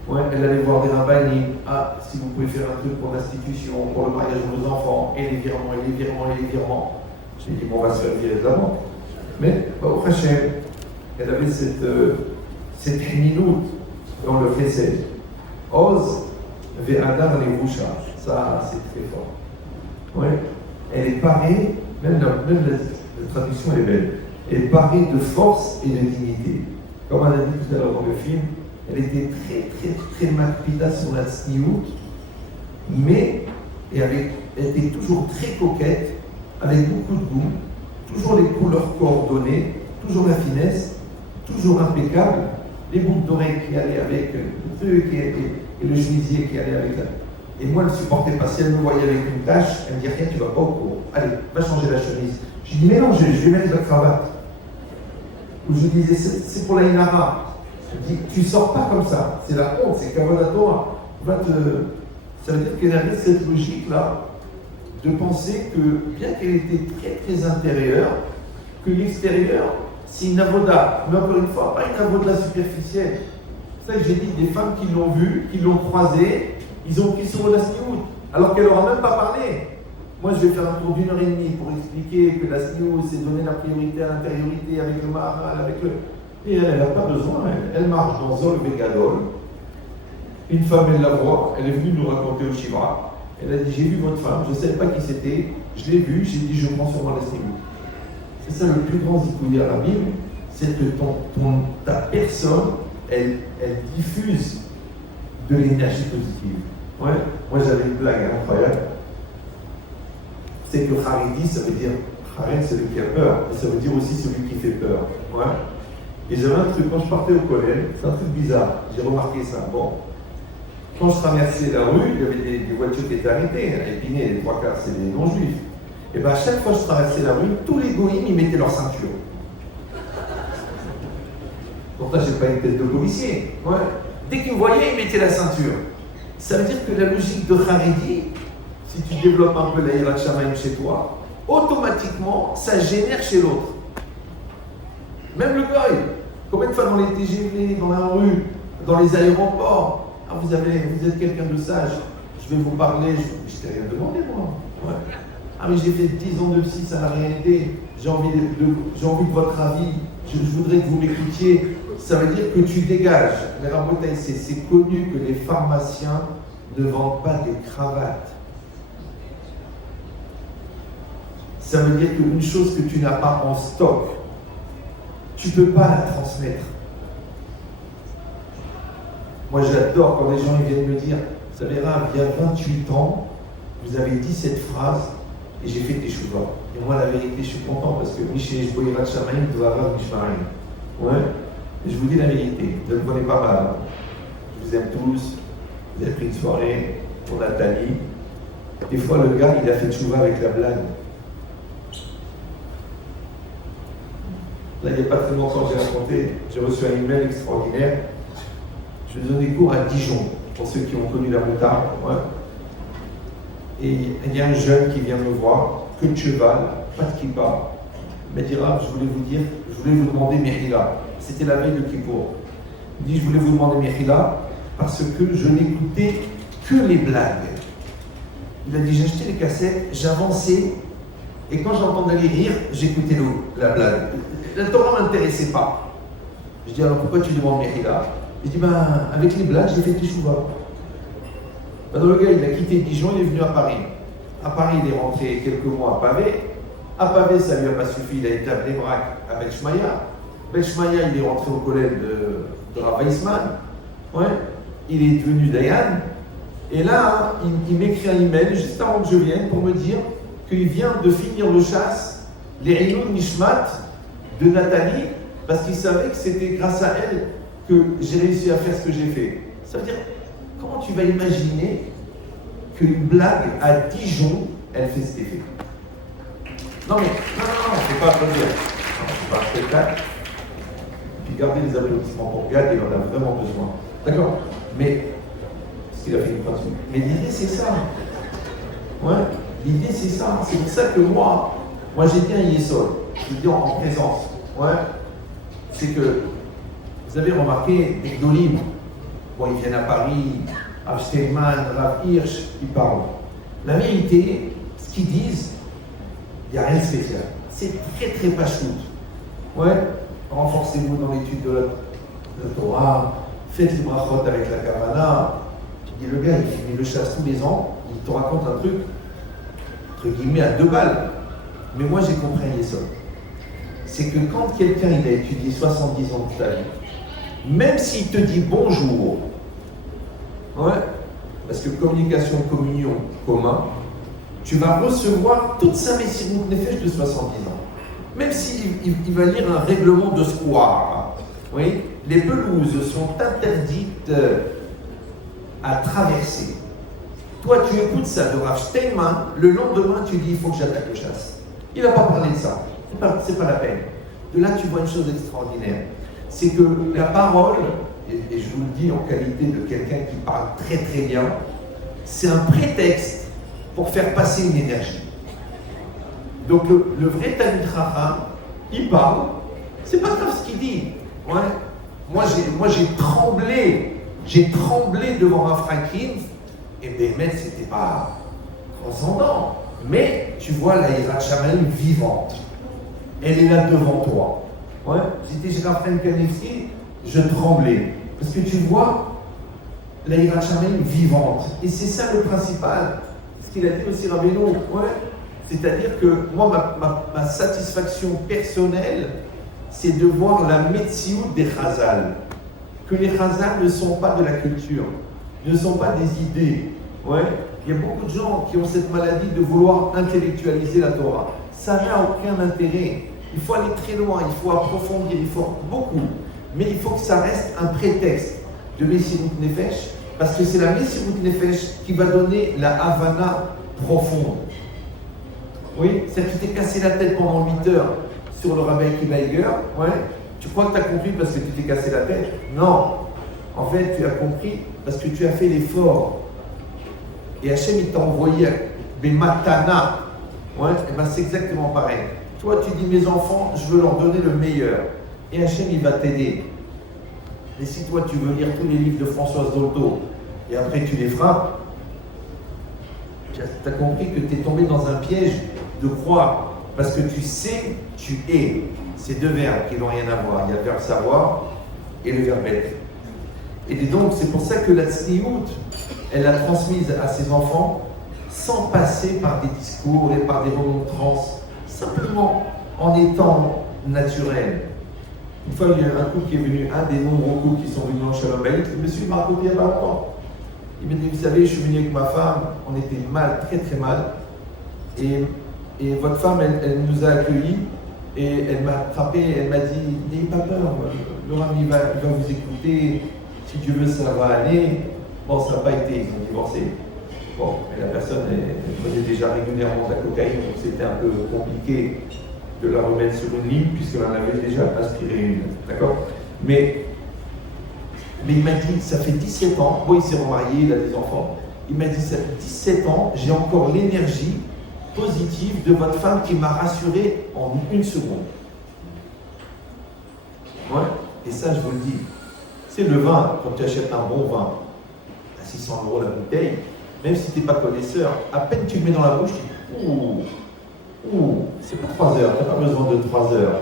Ouais, elle allait voir des rabbins, ah, si vous pouvez faire un truc pour l'institution, pour le mariage de vos enfants, et les virements, et les virements, et les virements. J'ai dit, bon, on va se faire virer de la banque. Mais, au Hachem, elle avait cette minute dans le Chesed. Oz, Ve'adar Levusha. Ça, c'est très fort. Ouais. Elle est parée, même la traduction est belle, elle est parée de force et de dignité. Comme on a dit tout à l'heure dans le film, elle était très makpida sur la sniout, mais elle était toujours très coquette, avec beaucoup de goût, toujours les couleurs coordonnées, toujours la finesse, toujours impeccable, les boucles d'oreilles qui allaient avec le truc et le chemisier qui allait avec la... Et moi, elle ne supportait pas. Si elle me voyait avec une tache, elle me disait, rien, tu ne vas pas au cours. Allez, va changer la chemise. Je dis, mais non, je vais mettre la cravate. Ou je disais, c'est pour la Inara. Je dis, tu ne sors pas comme ça. C'est la honte, c'est Kavanatora. Ça veut dire qu'elle avait cette logique-là de penser que, bien qu'elle était très intérieure, que l'extérieur, c'est une avoda. Mais encore une fois, pas une avoda superficielle. C'est ça que j'ai dit, des femmes qui l'ont vue, qui l'ont croisée, ils ont pris sur la sniout, alors qu'elle n'aura même pas parlé. Moi, je vais faire un tour d'1h30 pour expliquer que la sniout, c'est donner la priorité à l'intériorité avec le maharal, avec le... Et elle n'a pas besoin, elle marche dans Zol Vegadol. Une femme, elle la voit, elle est venue nous raconter au Shiva. Elle a dit, j'ai vu votre femme, je ne savais pas qui c'était, je l'ai vue, j'ai dit, je prends sûrement la sniout. C'est ça le plus grand zikoudi arabim, c'est que ta personne, elle diffuse de l'énergie positive. Ouais. Moi j'avais une blague incroyable. C'est que Haridi, ça veut dire Hared, celui qui a peur, et ça veut dire aussi celui qui fait peur. Ouais. Et j'avais un truc, quand je partais au collège, c'est un truc bizarre, j'ai remarqué ça. Bon, quand je traversais la rue, il y avait des voitures qui étaient arrêtées, à Épinay, les 3/4 c'est des non-juifs. Et bien à chaque fois que je traversais la rue, tous les goïms ils mettaient leur ceinture. Pourtant, je n'ai pas une tête de policier. Ouais. Dès qu'ils me voyaient, ils mettaient la ceinture. Ça veut dire que la logique de Haredi, si tu développes un peu la hirat shamayim chez toi, automatiquement, ça génère chez l'autre. Même le goy. Combien de fois dans les TGV, dans la rue, dans les aéroports, ah, vous êtes quelqu'un de sage, je vais vous parler, je t'ai rien demandé moi. Ouais. Ah mais j'ai fait 10 ans de psy, ça n'a rien aidé. J'ai envie de votre avis. Je voudrais que vous m'écoutiez. Ça veut dire que tu dégages. Mais Rabotai, c'est connu que les pharmaciens ne vendent pas des cravates. Ça veut dire qu'une chose que tu n'as pas en stock, tu ne peux pas la transmettre. Moi j'adore quand les gens ils viennent me dire, vous savez Rav, il y a 28 ans, vous avez dit cette phrase et j'ai fait tes chouvas. Et moi la vérité, je suis content parce que Michel Jboïrat Shamaïm doit avoir Mishmarim. Ouais. Et je vous dis la vérité, vous me connaissez pas mal. Je vous aime tous. Vous avez pris une soirée pour Nathalie. Des fois le gars il a fait chouva avec la blague. Là, il n'y a pas très longtemps, j'ai reçu un email extraordinaire. Je vais donner cours à Dijon, pour ceux qui ont connu la moutarde. Ouais. Et il y a un jeune qui vient me voir, que de cheval, pas de kippa. Il m'a dit, je voulais vous demander Mehila. C'était la veille de Kippour. Il dit, je voulais vous demander Mehila parce que je n'écoutais que les blagues. Il a dit, j'ai acheté les cassettes, j'avançais, et quand j'entendais les rires, j'écoutais la blague. La Torah ne m'intéressait pas. Je dis, alors pourquoi tu demandes Mehila? Il dit, avec les blagues, j'ai fait Teshuvah. Le gars, il a quitté Dijon, il est venu à Paris. À Paris, il est rentré quelques mois à Pavé. À Pavé, ça ne lui a pas suffi, il a été à Bnei-Brak à Belshmaya. Belshmaya, il est rentré au collège de Rav Weissman. Ouais. Il est devenu Dayan. Et là, il m'écrit un email juste avant que je vienne pour me dire qu'il vient de finir le chasse, les Rinoun Nishmat de Nathalie, parce qu'il savait que c'était grâce à elle que j'ai réussi à faire ce que j'ai fait. Ça veut dire, comment tu vas imaginer qu'une blague à Dijon, elle fait cet effet? Non, c'est pas applaudir. C'est pas un spectacle. Puis garder les applaudissements pour Gad, il en a vraiment besoin. D'accord? Mais, parce qu'il a fait une phrase. Mais l'idée, c'est ça. Ouais, l'idée, c'est ça. C'est pour ça que moi j'étais un Yesod. Je dis en présence. Ouais. C'est que, vous avez remarqué, les Gdolim, bon, ils viennent à Paris, Rav Steinman, Rav Hirsch, ils parlent. La vérité, ce qu'ils disent, il n'y a rien de spécial. C'est très très pachout. Ouais, renforcez-vous dans l'étude de la Torah, faites les brachot avec la Kavana. Tu dis, le gars, il finit le chasse tous les ans, il te raconte un truc, entre guillemets, à 2 balles. Mais moi, j'ai compris un Yesod. C'est que quand quelqu'un il a étudié 70 ans de sa vie, même s'il te dit bonjour, ouais, parce que communication, communion, commun, tu vas recevoir toute sa Messirut Nefesh de 70 ans. Même s'il va lire un règlement de square, oui, les pelouses sont interdites à traverser. Toi, tu écoutes ça de Rav Steinman, le lendemain, tu dis il faut que j'attaque le chasse. Il n'a pas parlé de ça. C'est pas la peine. De là, tu vois une chose extraordinaire. C'est que la parole, et je vous le dis en qualité de quelqu'un qui parle très très bien, c'est un prétexte pour faire passer une énergie. Donc le vrai Talmid Chacham, il parle, c'est pas grave ce qu'il dit. Ouais. Moi j'ai tremblé devant un Franklin, et Bémet c'était pas transcendant. Mais tu vois la Yirat Shamayim vivante. Elle est là devant toi. Ouais. J'étais chez Raphaël Kanevski, je tremblais. Parce que tu vois la Yirat Shamayim vivante. Et c'est ça le principal. Ce qu'il a dit aussi Rabbeinu. Ouais. C'est-à-dire que moi, ma satisfaction personnelle, c'est de voir la Metsiout des Chazal. Que les Chazal ne sont pas de la culture, ne sont pas des idées. Ouais. Il y a beaucoup de gens qui ont cette maladie de vouloir intellectualiser la Torah. Ça n'a aucun intérêt. Il faut aller très loin, il faut approfondir, il faut beaucoup. Mais il faut que ça reste un prétexte de Messirut Nefesh, parce que c'est la Messirut Nefesh qui va donner la Havana profonde. Oui, c'est-à-dire que tu t'es cassé la tête pendant 8 heures sur le Rabbi Akiva Eiger, ouais. Tu crois que tu as compris parce que tu t'es cassé la tête? Non. En fait, tu as compris parce que tu as fait l'effort. Et Hachem, il t'a envoyé des matana. Ouais, et ben c'est exactement pareil. Toi, tu dis, mes enfants, je veux leur donner le meilleur. Et Hachem, il va t'aider. Et si toi, tu veux lire tous les livres de Françoise Dolto, et après tu les frappes, Tu as compris que tu es tombé dans un piège de croire. Parce que tu sais, tu es. C'est deux verbes qui n'ont rien à voir. Il y a le verbe savoir et le verbe être. Et donc, c'est pour ça que la tsniout, elle l'a transmise à ses enfants sans passer par des discours et par des remontrances, simplement en étant naturel. Une fois, il y a un couple qui est venu, un des nombreux couples qui sont venus en Shalom Bayit, le monsieur m'a raconté il n'y a pas longtemps. Il m'a dit, vous savez, je suis venu avec ma femme, on était mal, très très mal, et votre femme, elle nous a accueillis, et elle m'a attrapé, elle m'a dit, n'ayez pas peur, Laurent, il va vous écouter, si Dieu veut, ça va aller. Bon, ça n'a pas été, ils ont divorcé. Bon, mais la personne, elle prenait déjà régulièrement de la cocaïne, donc c'était un peu compliqué de la remettre sur une ligne, puisqu'elle en avait déjà aspiré une. D'accord? Mais il m'a dit, ça fait 17 ans, bon, il s'est remarié, il a des enfants. Il m'a dit, ça fait 17 ans, j'ai encore l'énergie positive de votre femme qui m'a rassuré en une seconde. Ouais, et ça, je vous le dis. C'est le vin, quand tu achètes un bon vin, à 600 € la bouteille, même si tu n'es pas connaisseur, à peine tu le mets dans la bouche, tu dis, c'est pas 3 heures, tu n'as pas besoin de 3 heures.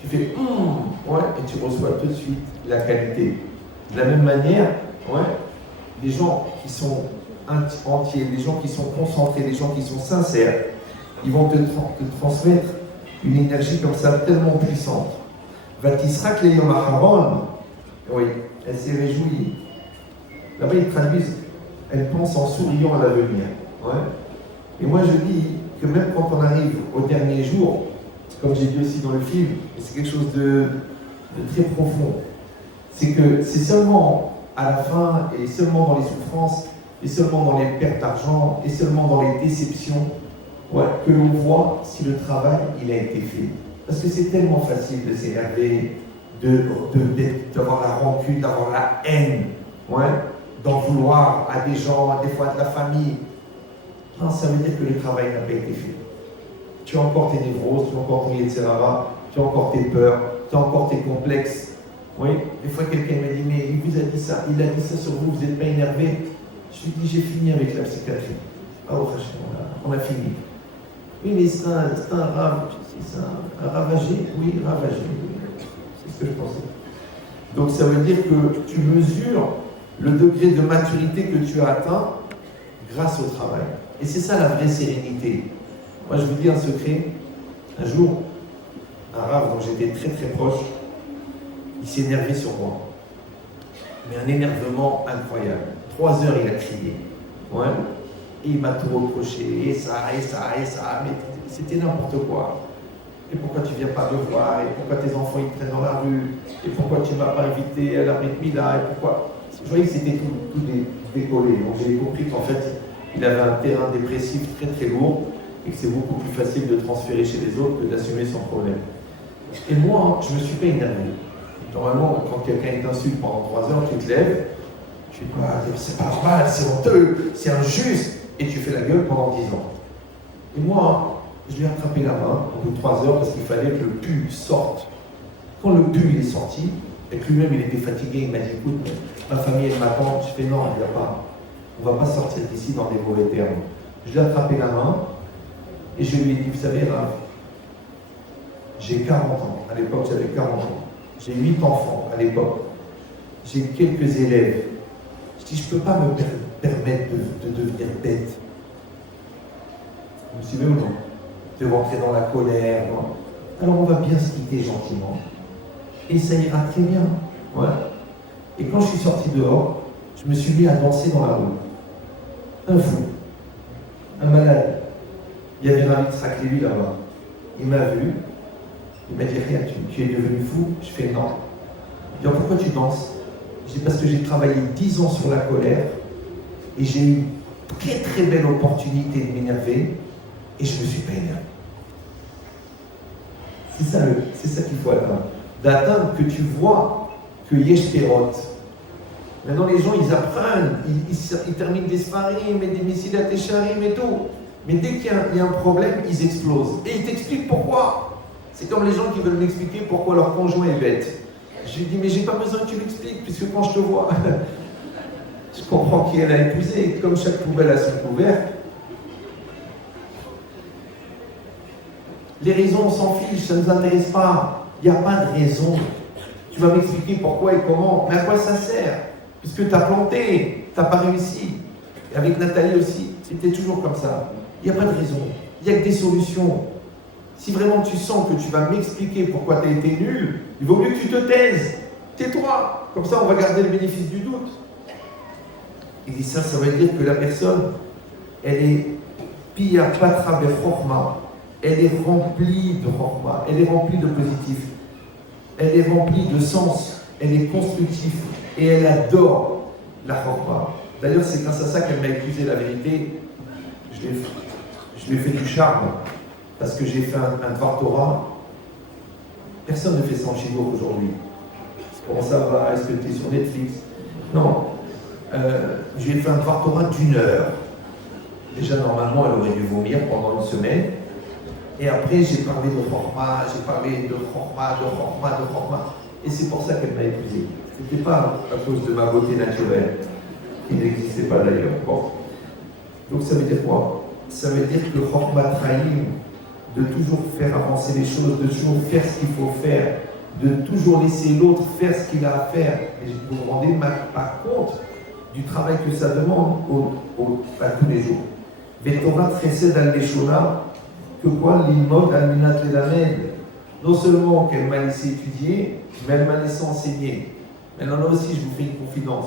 Tu fais, ouais, et tu reçois tout de suite la qualité. De la même manière, ouais, les gens qui sont entiers, les gens qui sont concentrés, les gens qui sont sincères, ils vont te transmettre une énergie comme ça, tellement puissante. Vatisrak le Yom HaAcharon, oui, elle s'est réjouie. Là-bas, ils traduisent, elle pense en souriant à l'avenir. Ouais. Et moi, je dis que même quand on arrive au dernier jour, comme j'ai dit aussi dans le film, et c'est quelque chose de très profond, c'est que c'est seulement à la fin, et seulement dans les souffrances, et seulement dans les pertes d'argent, et seulement dans les déceptions, ouais, que l'on voit si le travail il a été fait. Parce que c'est tellement facile de s'énerver, d'avoir la rancune, d'avoir la haine, ouais, d'en vouloir à des gens, des fois à de la famille. Non, ça veut dire que le travail n'a pas été fait. Tu as encore tes névroses, tu as encore ton yetzerara, tu as encore tes peurs, tu as encore tes complexes. Oui, des fois quelqu'un m'a dit, mais il vous a dit ça, il a dit ça sur vous, vous n'êtes pas énervé. Je lui ai dit, j'ai fini avec la psychiatrie. Ah, on a fini. Oui, mais c'est un ravagé, oui, ravagé. Oui. C'est ce que je pensais. Donc ça veut dire que tu mesures le degré de maturité que tu as atteint grâce au travail. Et c'est ça la vraie sérénité. Moi, je vous dis un secret. Un jour, un rave dont j'étais très très proche, il s'est énervé sur moi. Mais un énervement incroyable. 3 heures, il a crié. Ouais. Et il m'a tout reproché. Et ça. Mais c'était n'importe quoi. Et pourquoi tu ne viens pas me voir? Et pourquoi tes enfants ils te prennent dans la rue? Et pourquoi tu ne m'as pas invité à la Brit Mila? Et pourquoi? Je voyais que c'était tout décollé. Donc j'ai compris qu'en fait, il avait un terrain dépressif très très lourd et que c'est beaucoup plus facile de transférer chez les autres que d'assumer son problème. Et moi, je ne me suis pas énervé. Normalement, quand quelqu'un t'insulte pendant 3 heures, tu te lèves, tu dis c'est pas normal, c'est honteux, c'est injuste, et tu fais la gueule pendant 10 ans. Et moi, je lui ai attrapé la main au bout de 3 heures parce qu'il fallait que le pu sorte. Quand le pu il est sorti, et que lui-même il était fatigué, il m'a dit écoute, ma famille elle m'attend. Je fais non, il n'y a pas. On ne va pas sortir d'ici dans des mauvais termes. Je lui ai attrapé la main et je lui ai dit vous savez, Raph, j'ai 40 ans. À l'époque, j'avais 40 ans. J'ai 8 enfants à l'époque. J'ai quelques élèves. Je dis je ne peux pas me permettre de devenir bête. Vous me suivez ou non? De rentrer dans la colère. Non. Alors on va bien se quitter gentiment. Et ça ira très bien. Voilà. Et quand je suis sorti dehors, je me suis mis à danser dans la rue. Un fou. Un malade. Il y avait Ravi Tzraklevi là-bas. Il m'a vu. Il m'a dit rien, tu es devenu fou? Je fais non. Il dit pourquoi tu danses? Je dis parce que j'ai travaillé 10 ans sur la colère et j'ai eu une très très belle opportunité de m'énerver et je ne me suis pas énervé. C'est ça qu'il faut atteindre. D'atteindre que tu vois que Yesh Perot. Maintenant les gens ils apprennent, ils terminent des sparim et des missiles à técharim et tout. Mais dès qu'il y a un problème, ils explosent. Et ils t'expliquent pourquoi. C'est comme les gens qui veulent m'expliquer pourquoi leur conjoint est bête. Je lui dis, mais j'ai pas besoin que tu m'expliques, puisque quand je te vois, je comprends qui elle a épousé. Comme chaque poubelle a son couvert, Les raisons, on s'en fiche, ça ne nous intéresse pas. Il n'y a pas de raison. Tu vas m'expliquer pourquoi et comment. Mais à quoi ça sert? Puisque tu as planté, tu n'as pas réussi. Et avec Nathalie aussi, c'était toujours comme ça. Il n'y a pas de raison. Il n'y a que des solutions. Si vraiment tu sens que tu vas m'expliquer pourquoi tu as été nul, il vaut mieux que tu te taises. Tais-toi. Comme ça, on va garder le bénéfice du doute. Il dit ça veut dire que la personne, elle est pia patra bechorma. Elle est remplie de chorma. Elle est remplie de positif. Elle est remplie de sens. Elle est constructive. Et elle adore la chorma. D'ailleurs, c'est grâce à ça qu'elle m'a épousé la vérité. Je lui ai fait du charme. Parce que j'ai fait un Dvar Torah. Personne ne fait ça en Shiloh aujourd'hui. Comment ça va? Est-ce que tu es sur Netflix? Non. J'ai fait un Dvar Torah d'1 heure. Déjà, normalement, elle aurait dû vomir pendant une semaine. Et après, j'ai parlé de Chorma, j'ai parlé de Chorma. Et c'est pour ça qu'elle m'a épousé. Ce n'était pas à cause de ma beauté naturelle, qui n'existait pas d'ailleurs. Bon. Donc ça veut dire quoi? Ça veut dire que Chorma Trahim, de toujours faire avancer les choses, de toujours faire ce qu'il faut faire, de toujours laisser l'autre faire ce qu'il a à faire. Et vous vous rendez pas compte du travail que ça demande à tous les jours. Vetorah Chesed al-Leshona, que quoi l'imod al-Minat l'Elamed. Non seulement qu'elle m'a laissé étudier, mais elle m'a laissé enseigner. Mais là aussi, je vous fais une confidence.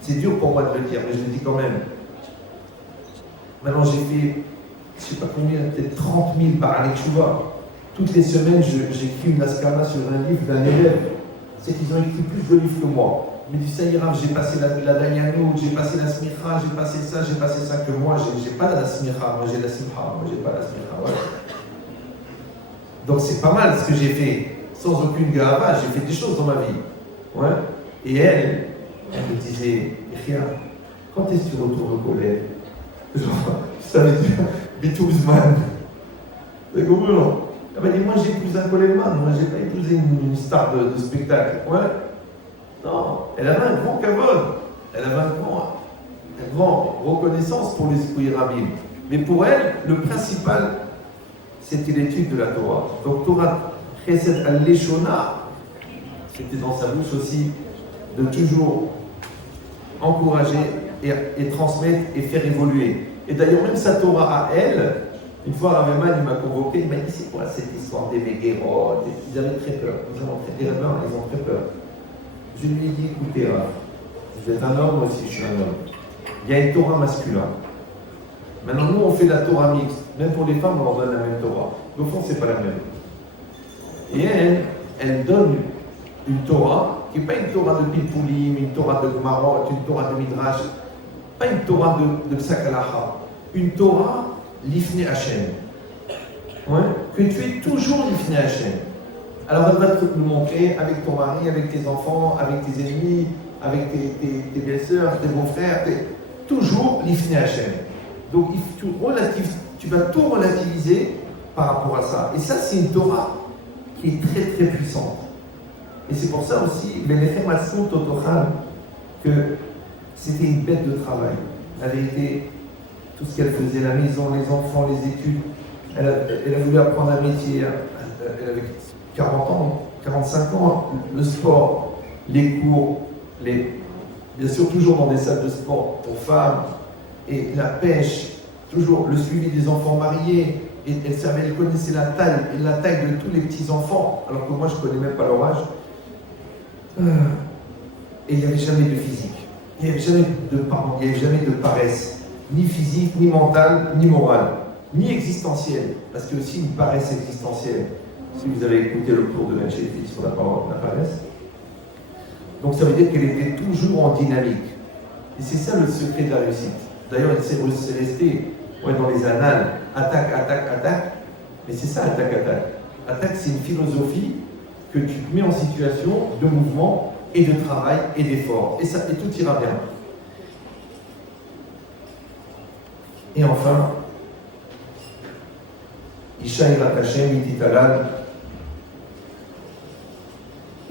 C'est dur pour moi de le dire, mais je le dis quand même. Maintenant, j'ai fait, je ne sais pas combien, peut-être 30 000 Ba'alei Tshuva. Toutes les semaines, j'écris une askama sur un livre d'un élève. C'est qu'ils ont écrit plus de livres que moi. Mais du Saïram, j'ai passé la Dayanout, j'ai passé la Smicha, j'ai passé ça que moi, j'ai pas la Smicha, moi j'ai la Simcha, moi j'ai pas la Smicha. Voilà. Donc c'est pas mal ce que j'ai fait, sans aucune gava, j'ai fait des choses dans ma vie. Ouais. Et elle me disait, Ria, quand est-ce que tu retournes au collège? Ça veut dire, Bitouzman. C'est comme non? Elle m'a dit, moi j'ai épousé un collègue, moi j'ai pas épousé une star de spectacle. Ouais. Non, elle avait un grand kavod, elle avait une grande reconnaissance pour l'esprit Rabbi. Mais pour elle, le principal, c'était l'étude de la Torah. Donc Torah Chesed al-Leshona, c'était dans sa bouche aussi de toujours encourager et transmettre et faire évoluer. Et d'ailleurs, même sa Torah à elle, une fois Raveman, il m'a convoqué, il m'a dit, c'est quoi cette histoire des Megérot? Ils avaient très peur, ils ont très peur. Je lui ai dit, écoutez, vous êtes un homme, moi aussi je suis un homme. Il y a une Torah masculin. Maintenant, nous, on fait la Torah mixte. Même pour les femmes, on leur donne la même Torah. Au fond, c'est pas la même. Et elle donne une Torah qui n'est pas une Torah de Pilpulim, une Torah de Gmarot, une Torah de Midrash, pas une Torah de Psakalacha. Une Torah l'Ifne Hashem. Ouais? Que tu es toujours l'Ifne Hashem. Alors elle va te le montrer avec ton mari, avec tes enfants, avec tes ennemis, avec tes belles-sœurs, tes beaux-frères, toujours l'Ifne Hashem. Donc tu vas tout relativiser par rapport à ça. Et ça, c'est une Torah qui est très très puissante. Et c'est pour ça aussi, que c'était une bête de travail. Elle avait été tout ce qu'elle faisait, la maison, les enfants, les études. Elle a voulu apprendre un métier. Elle avait 40 ans, 45 ans, le sport, les cours, bien sûr toujours dans des salles de sport pour femmes, et la pêche, toujours le suivi des enfants mariés, et elle connaissait la taille de tous les petits-enfants, alors que moi je ne connais même pas leur âge. Et il n'y avait jamais de physique, il n'y avait jamais de parents, il n'y avait jamais de paresse, ni physique, ni mentale, ni morale, ni existentielle, parce qu'il y a aussi une paresse existentielle. Si vous avez écouté le cours de Manchetti sur la paresse. Donc ça veut dire qu'elle était toujours en dynamique. Et c'est ça le secret de la réussite. D'ailleurs, elle s'est restée dans les annales, attaque. Mais c'est ça, attaque. Attaque, c'est une philosophie que tu te mets en situation de mouvement et de travail et d'effort. Et tout ira bien. Et enfin, Isha Irat Hashem Ititalal.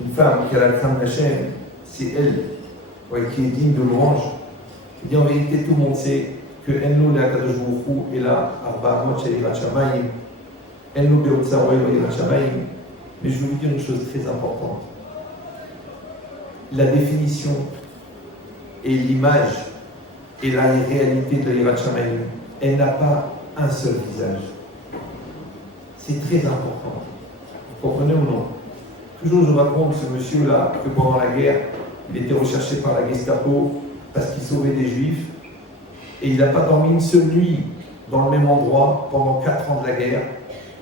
Une femme qui a la crainte d'Hachem, c'est elle qui est digne de louange. Je dis en vérité, tout le monde sait que Enno le Akadosh Baruch Hu est là, Arba Amot Shel Yirat Shamayim, mais je vais vous dire une chose très importante. La définition et l'image et la réalité de l'Irat Shamayim, elle n'a pas un seul visage. C'est très important. Vous comprenez ou non? Toujours je raconte ce monsieur-là que pendant la guerre, il était recherché par la Gestapo parce qu'il sauvait des Juifs et il n'a pas dormi une seule nuit dans le même endroit pendant 4 ans de la guerre.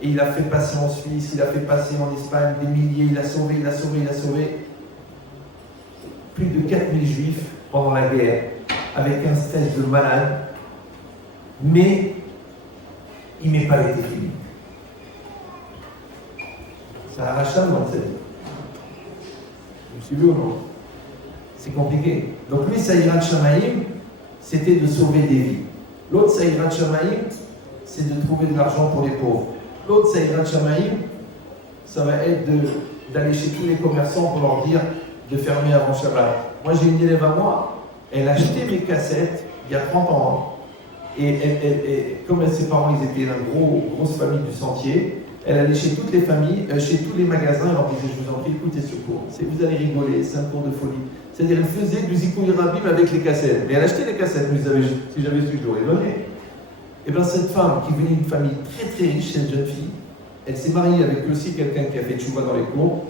Et il a fait passer en Suisse, il a fait passer en Espagne des milliers, il a sauvé plus de 4000 Juifs pendant la guerre avec un stress de malade, mais il ne met pas les tefilines. Ça arrache ça dans cette vie. Vous me suivez ou non? C'est compliqué. Donc lui, Saïrat Shamayim, c'était de sauver des vies. L'autre Saïrat Shamayim, c'est de trouver de l'argent pour les pauvres. L'autre Saïrat Shamayim, ça va être d'aller chez tous les commerçants pour leur dire de fermer avant Shabbat. Moi, j'ai une élève à moi, elle a acheté mes cassettes il y a 30 ans. Et comme ses parents, ils étaient une grosse famille du Sentier, elle allait chez toutes les familles, chez tous les magasins, elle leur disait, je vous en prie, écoutez ce cours. Vous allez rigoler, c'est un cours de folie. C'est-à-dire, elle faisait du Zikoui Rabim avec les cassettes. Mais elle achetait les cassettes, mais si j'avais su, je l'aurais donné. Et bien, cette femme qui venait d'une famille très très riche, cette jeune fille, elle s'est mariée avec aussi quelqu'un qui a fait tchouva dans les cours.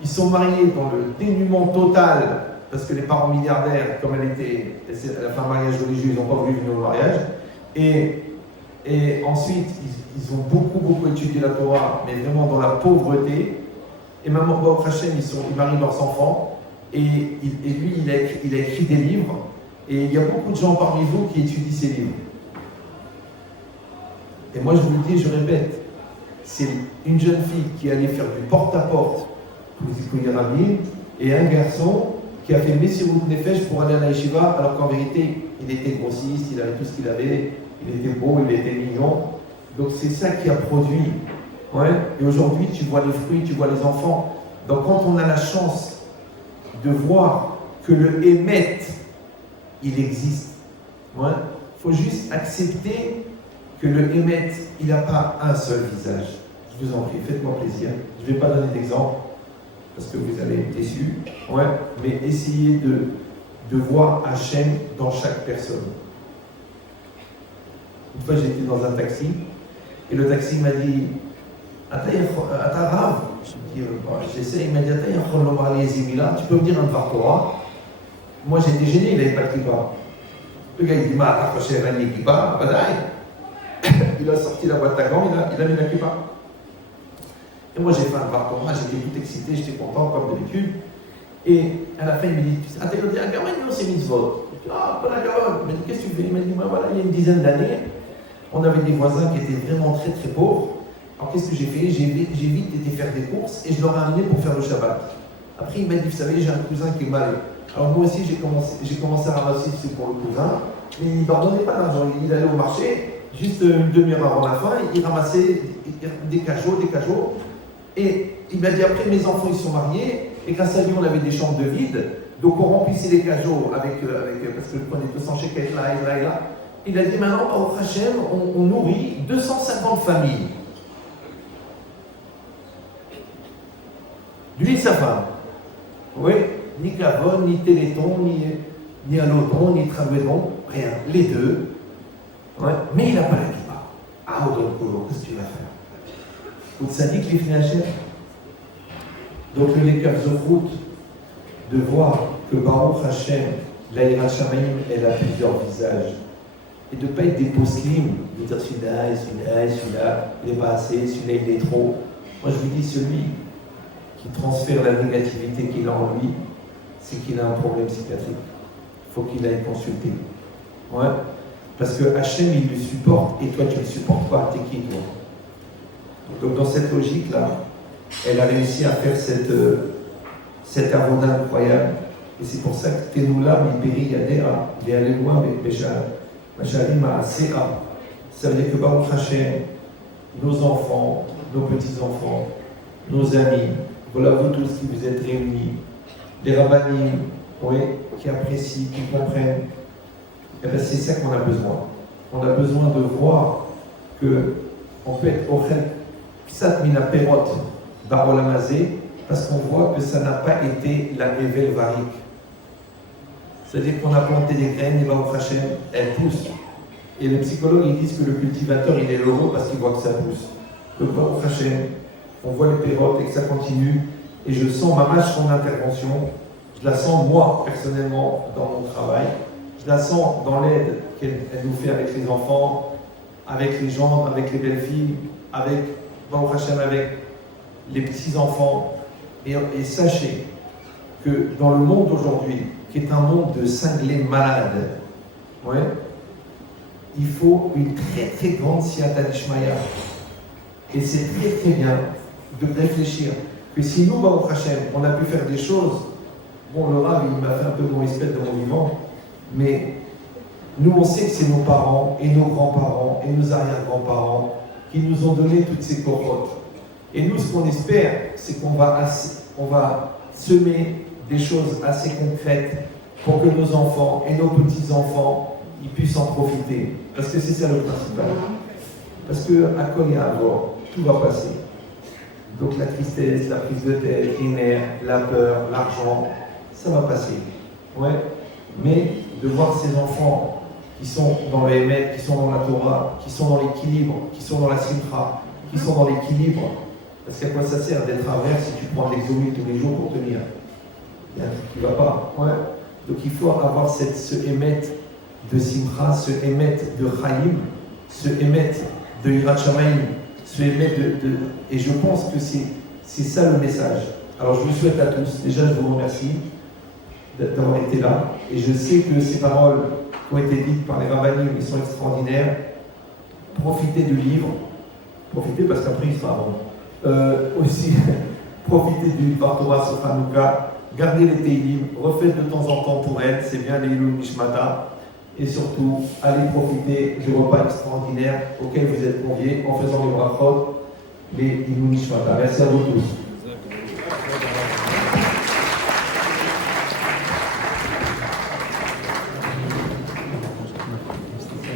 Ils sont mariés dans le dénuement total, parce que les parents milliardaires, comme elle a fait un mariage religieux, ils n'ont pas voulu venir au mariage. Et ensuite, ils ont beaucoup étudié la Torah, mais vraiment dans la pauvreté. Et maman, au Hachem, ils marient leurs enfants. Et lui, il a écrit des livres. Et il y a beaucoup de gens parmi vous qui étudient ces livres. Et moi, je vous le dis, je répète, c'est une jeune fille qui allait faire du porte-à-porte pour Zikoui Rabim, et un garçon qui a fait Messirut Nefesh pour aller à la yeshiva, alors qu'en vérité, il était grossiste, il avait tout ce qu'il avait, il était beau, il était mignon. Donc c'est ça qui a produit. Ouais. Et aujourd'hui, tu vois les fruits, tu vois les enfants. Donc quand on a la chance de voir que le Hémet, il existe, il faut juste accepter que le Hémet, il n'a pas un seul visage. Je vous en prie, faites-moi plaisir. Je ne vais pas donner d'exemple, parce que vous allez être déçus. Mais essayez de voir Hachem dans chaque personne. Une fois, j'étais dans un taxi, et le taxi m'a dit « Atarav ». Je me dis « j'essaie ». Il m'a dit « tu peux me dire un Dvar Torah ?» Moi, j'étais gêné, il n'avait pas de kippa. Le gars, il dit « Ma, t'as un kippa, badaï ». Il a sorti la boîte à gants, il a mis la kippa. Et moi, j'ai fait un Dvar Torah, j'étais tout excité, j'étais content, comme d'habitude. Et à la fin, il me dit « Ah, t'as dit, un gamin, non, c'est mitzvot ». Je dis « Ah, pas la gamin ». Il m'a dit « Qu'est-ce que tu fais ?» Il m'a dit « Voilà, il y a une dizaine d'années, on avait des voisins qui étaient vraiment très très pauvres. Alors qu'est-ce que j'ai fait? J'ai vite été faire des courses et je leur ai amené pour faire le Shabbat. Après, il m'a dit « Vous savez, j'ai un cousin qui est mal. » Alors moi aussi, j'ai commencé à ramasser, c'est pour le cousin. Mais il ne leur donnait pas d'argent. Il allait au marché, juste une demi-heure avant la fin, il ramassait des cajots. Et il m'a dit après, mes enfants, ils sont mariés, et grâce à lui, on avait des chambres de vide, donc on remplissait les cajots parce que je prenais 200 shekels là et là. Il a dit maintenant, au Hachem, on nourrit 250 familles. Lui et sa femme. Oui, ni Gavon, ni Téléthon, ni Alloton, ni Tralouédon, rien. Les deux. Ouais. Mais il n'a pas la kippa. Ah, qu'est-ce que tu vas faire? Vous savez que les financiers. Donc les Kavzochout, de voir que Baruch Hashem, la Yirat Shamayim, elle a plusieurs visages. Et de ne pas être des poslim, de dire celui-là, il n'est pas assez, celui-là il est trop. Moi je vous dis, celui qui transfère la négativité qu'il a en lui, c'est qu'il a un problème psychiatrique. Il faut qu'il aille consulter. Ouais. Parce que Hachem, il le supporte et toi, tu ne le supportes pas. T'es qui, toi? Donc, dans cette logique-là, elle a réussi à faire cette avoda incroyable. Et c'est pour ça que Tenoula, Miperi, Yadera, Véaléloua, Machalim, Asea. Ça veut dire que Baruch Hachem, nos enfants, nos petits-enfants, nos amis, voilà vous tous qui vous êtes réunis, les rabbinim, oui, qui apprécient, qui comprennent. Et bien c'est ça qu'on a besoin. On a besoin de voir que, en fait, Psat mina perot barolamazé, parce qu'on voit que ça n'a pas été la Evel Varik. C'est-à-dire qu'on a planté des graines, et Baruch Hashem, elles poussent. Et les psychologues, ils disent que le cultivateur, il est heureux parce qu'il voit que ça pousse. Donc Baruch Hashem, on voit les pérotes et que ça continue. Et je sens ma marche en intervention. Je la sens, moi, personnellement, dans mon travail. Je la sens dans l'aide qu'elle nous fait avec les enfants, avec les gens, avec les belles filles, avec Baruch Hashem, avec les petits-enfants. Et sachez que dans le monde d'aujourd'hui, qui est un monde de cinglés malades, ouais, il faut une très très grande siyata d'Ishmaïa. Et c'est très très bien de réfléchir que si nous, Baruch Hashem, on a pu faire des choses, bon, le Rav, il m'a fait un peu mon respect de mon vivant, mais nous, on sait que c'est nos parents, et nos grands-parents, et nos arrière-grands-parents qui nous ont donné toutes ces corottes. Et nous, ce qu'on espère, c'est qu'on va semer des choses assez concrètes pour que nos enfants et nos petits-enfants ils puissent en profiter. Parce que c'est ça le principal. Parce qu'à Kol Ya'avor, tout va passer. Donc la tristesse, la prise de tête, les nerfs, la peur, l'argent, ça va passer. Ouais. Mais de voir ces enfants qui sont dans le Hémet, qui sont dans la Torah, qui sont dans l'équilibre, qui sont dans la Simcha, qui sont dans l'équilibre, parce qu'à quoi ça sert d'être avers si tu prends de l'exomile tous les jours pour tenir? Il y a un truc qui ne va pas. Ouais. Donc il faut avoir ce Hémet de Simcha, ce Hémet de Chaim, ce Hémet de Yirat Shamayim, ce Hémet Et je pense que c'est ça le message. Alors je vous souhaite à tous, déjà je vous remercie d'avoir été là, et je sais que ces paroles qui ont été dites par les rabbinim, ils sont extraordinaires. Profitez du livre, profitez parce qu'après il sera bon. Aussi, profitez du Torah sur Hanouka, gardez les Teilim, refaites de temps en temps pour elles, c'est bien les Ilul Nishmata, et surtout, allez profiter du repas extraordinaire auquel vous êtes conviés en faisant les brachot, les Ilul Nishmata. Merci à vous tous.